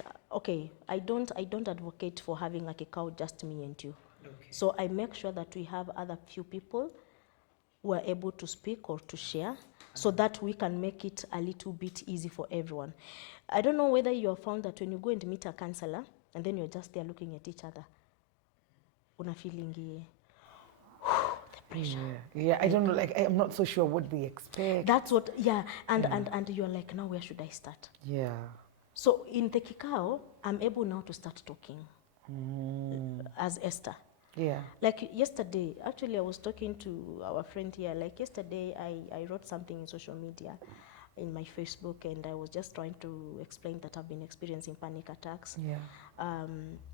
I don't advocate for having a Kikau just me and you. So I make sure that we have other few people we're able to speak or to share so that we can make it a little bit easy for everyone. I don't know whether you have found that when you go and meet a counselor and then you're just there looking at each other, una feeling the pressure. Yeah, I don't know, like, I'm not so sure what they expect. That's what, and you're like, now where should I start? Yeah. So in the kikao, I'm able now to start talking as Esther. Yeah. Like yesterday, actually I was talking to our friend here, like yesterday I wrote something in social media, in my Facebook, and I was just trying to explain that I've been experiencing panic attacks. Yeah.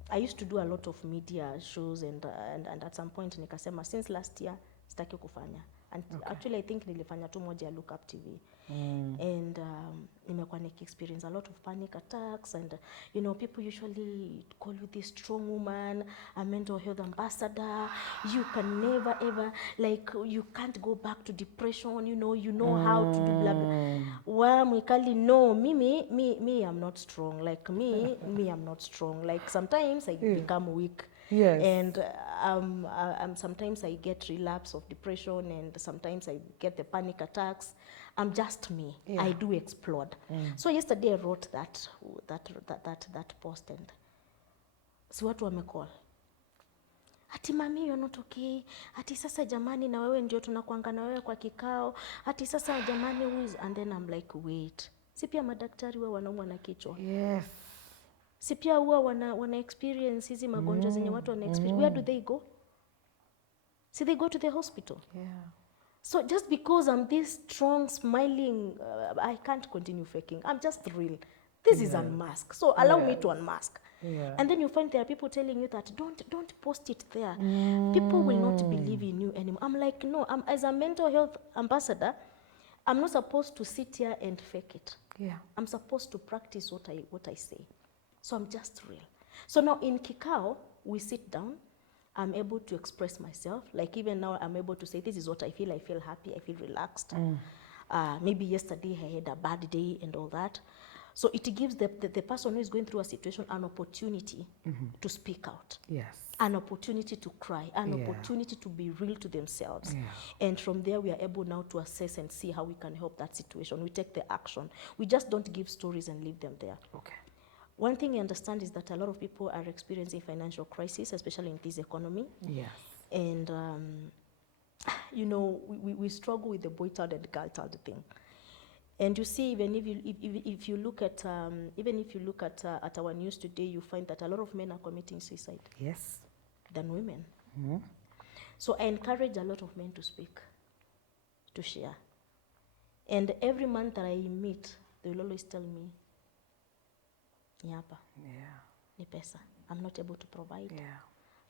I used to do a lot of media shows and at some point nikasema since last year sitaki kufanya. And actually I think nilifanya tu moja Look Up TV. And nimekuwa experience a lot of panic attacks, and you know, people usually call you this strong woman, a mental health ambassador. You can never ever, like, you can't go back to depression, you know how to do blah blah. Well, Mwikali, no, me I'm not strong. Like me I'm not strong. Like sometimes I become weak. Yes. And sometimes I get relapse of depression, and sometimes I get the panic attacks. I'm just me. I do explode. So yesterday I wrote that post, and si watu wamecall. Ati mami, you're not okay. Ati sasa jamani, na wewe ndio tunakuanga na wewe kwa kikao. Ati sasa jamani, who is? And then I'm like, wait. Si pia madaktari wao wanaumwa na kichwa. Yes. Si pia huwa wana experience hizi magonjwa zenye watu wana experience. Where do they go? See, they go to the hospital. Yeah. So just because I'm this strong, smiling, I can't continue faking. I'm just real. This is unmask. So allow me to unmask. Yeah. And then you find there are people telling you that don't post it there. People will not believe in you anymore. I'm like, no, as a mental health ambassador, I'm not supposed to sit here and fake it. Yeah. I'm supposed to practice what I say. So I'm just real. So now in Kikao, we sit down. I'm able to express myself. Like even now, I'm able to say, this is what I feel. I feel happy. I feel relaxed. Maybe yesterday I had a bad day and all that. So it gives the person who is going through a situation an opportunity to speak out. Yes. An opportunity to cry, an opportunity to be real to themselves. Yeah. And from there, we are able now to assess and see how we can help that situation. We take the action. We just don't give stories and leave them there. Okay. One thing I understand is that a lot of people are experiencing financial crisis, especially in this economy. Yes. And, you know, we struggle with the boy child and girl child thing. And you see, even if you look at our news today, you find that a lot of men are committing suicide. Yes. Than women. So I encourage a lot of men to speak, to share. And every man that I meet, they will always tell me, Nyapa, ni pesa. I'm not able to provide. Yeah.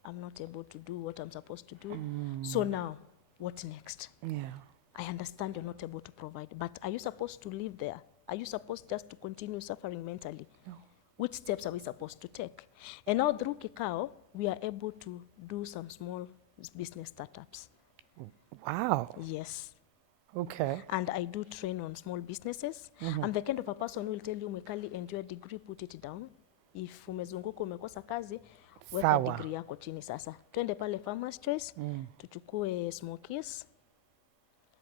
I'm not able to do what I'm supposed to do. So now, what next? Yeah. I understand you're not able to provide, but are you supposed to live there? Are you supposed just to continue suffering mentally? No. Which steps are we supposed to take? And now through Kikao, we are able to do some small business startups. Wow. Yes. Okay. And I do train on small businesses. I'm the kind of a person who will tell you, Mwikali, and your degree, put it down. If umezunguka umekosa kazi, weka degree yako chini sasa. Twende pale Farmer's Choice, tuchukue smokies,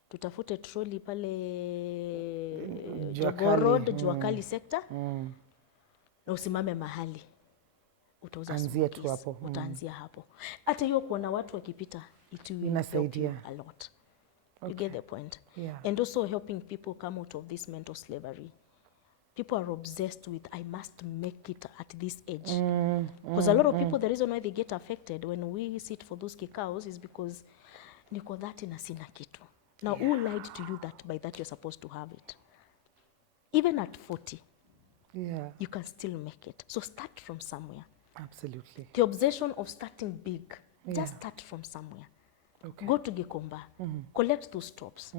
tutafute trolley pale Jogoo Road, Juakali sector, na usimame mahali. Utauza smokies. Utaanzia hapo. Hata hiyo kuona watu wakipita, it will help you a lot. You get the point? Yeah. And also helping people come out of this mental slavery. People are obsessed with, I must make it at this age. Because a lot of people, the reason why they get affected when we sit for those kikaos is because niko that na sina kitu. Now, who lied to you that by that you're supposed to have it? Even at 40, you can still make it. So start from somewhere. Absolutely. The obsession of starting big, just start from somewhere. Okay. Go to Gikomba, collect those tops,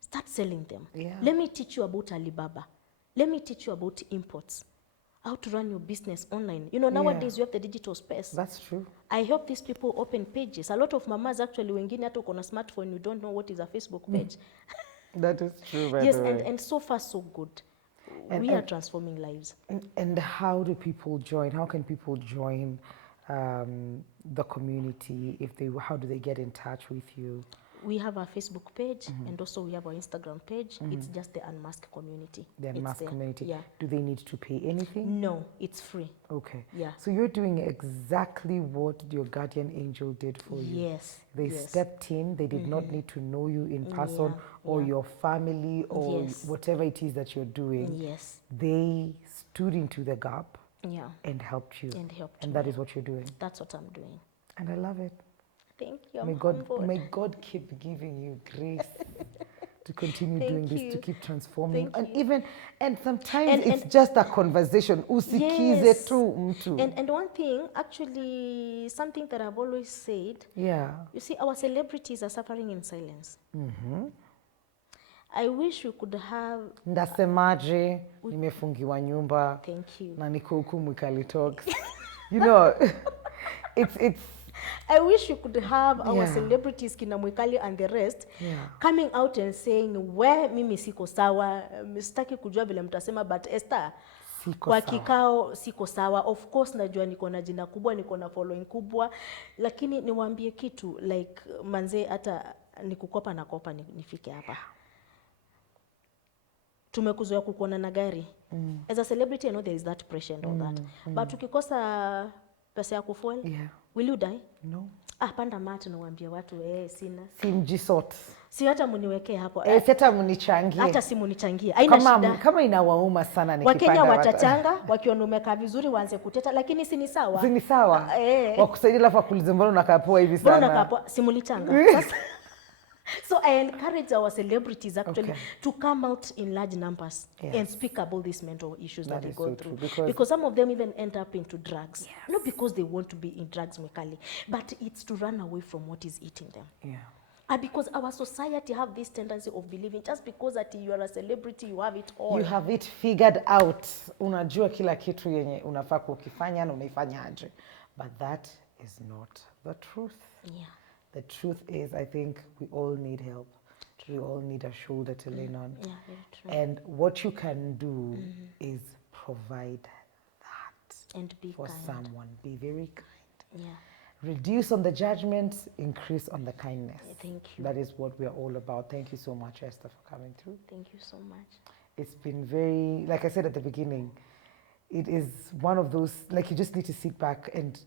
start selling them. Let me teach you about Alibaba. Let me teach you about imports, how to run your business online. You know, nowadays you have the digital space. That's true. I help these people open pages. A lot of mamas actually, wengine hata uko na smartphone, you don't know what is a Facebook page. That is true, by yes, the way. and so far so good. We are transforming lives. And how do people join? How can people join the community? How do they get in touch with you? We have our Facebook page and also we have our Instagram page. It's just the Unmask community. The unmasked community. Yeah. Do they need to pay anything? No, it's free. Okay. Yeah. So you're doing exactly what your guardian angel did for you. Yes. They stepped in. They did not need to know you in person or your family or whatever it is that you're doing. Yes. They stood into the gap and helped you. And that is what you're doing. That's what I'm doing. And I love it. Thank you. May God keep giving you grace to continue doing this, to keep transforming. And sometimes it's just a conversation. Usikize tu mtu. And one thing, actually, something that I've always said. Yeah. You see, our celebrities are suffering in silence. I wish we could have... Ndasemaje, nimefungiwa nyumba. Thank you. Na niko huku Mwikali Talks. You know, it's I wish you could have our celebrities kina Mwikali and the rest coming out and saying, we mimi siko sawa, sitaki kujua vile mtasema, but Esther, kwa kikao siko sawa. Of course najua niko na jina kubwa, niko na following kubwa, lakini niwaambie kitu, like manze hata nikukopa na kopa nifike hapa. Tumekuzoea kukuona na gari. As a celebrity, I know there is that pressure and all that. But ukikosa pesa ya kufuel, will you die? No. Panda mati nawaambia watu sina. Simjisort. Si hata muniwekee hapo. Si hata munichangie. Hata si munichangie. Haina shida. Kama inawauma sana nikipanda Wakenya watachanga, wakiona umekaa vizuri waanze kuteta, lakini si ni sawa. Si ni sawa. Wakusaidia alafu akuulize mbona unakaa poa hivi sana. Mbona unakaa poa? Si mulichanga. Sasa so I encourage our celebrities actually to come out in large numbers and speak about these mental issues that they go through. Because some of them even end up into drugs. Not because they want to be in drugs, Mwikali, but it's to run away from what is eating them. Because our society have this tendency of believing just because that you are a celebrity, you have it all. You have it figured out. Unajua kila kitu yenye unafaa kukifanya na unaifanyaje. But that is not the truth. The truth is, I think we all need help. We all need a shoulder to lean on. Very true. And what you can do is provide that and be for kind. someone. Be very kind. Reduce on the judgment, increase on the kindness. Thank you. That is what we are all about. Thank you so much, Esther, for coming through. Thank you so much. It's been very, like I said at the beginning, it is one of those, like you just need to sit back and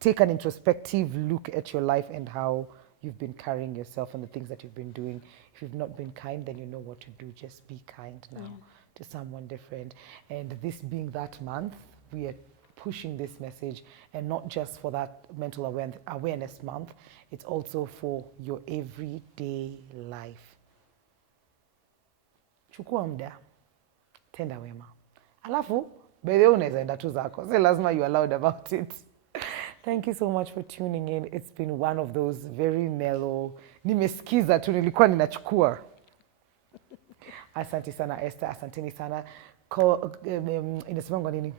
take an introspective look at your life and how you've been carrying yourself and the things that you've been doing. If you've not been kind, then you know what to do. Just be kind now to someone different. And this being that month, we are pushing this message, and not just for that mental awareness month, it's also for your everyday life. Chukua muda, tenda wema. Alafu, by the way, unaweza enda tu zako. So lazima you are loud about it. Thank you so much for tuning in. It's been one of those very mellow. Nimesikiza tu nilikuwa ninachukua. Asante sana Esther, asanteni sana. Inasemanga nini?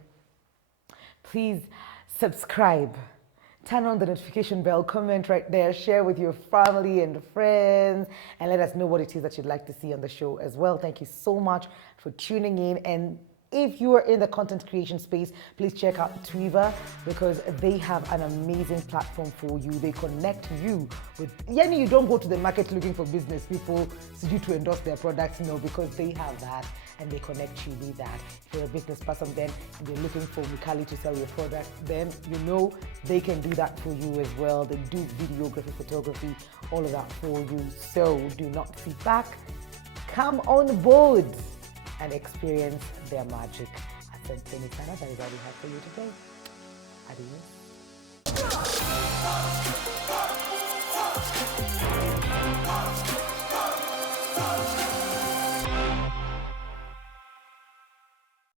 Please subscribe. Turn on the notification bell, comment right there, share with your family and friends, and let us know what it is that you'd like to see on the show as well. Thank you so much for tuning in. And if you are in the content creation space, please check out Twiva, because they have an amazing platform for you. They connect you with, you don't go to the market looking for business people to endorse their products, because they have that and they connect you with that. If you're a business person then and you're looking for Mwikali to sell your product, then they can do that for you as well. They do videography, photography, all of that for you. So do not sit back. Come on board and experience their magic. Asanteni sana, that is all we have for you today. Adios.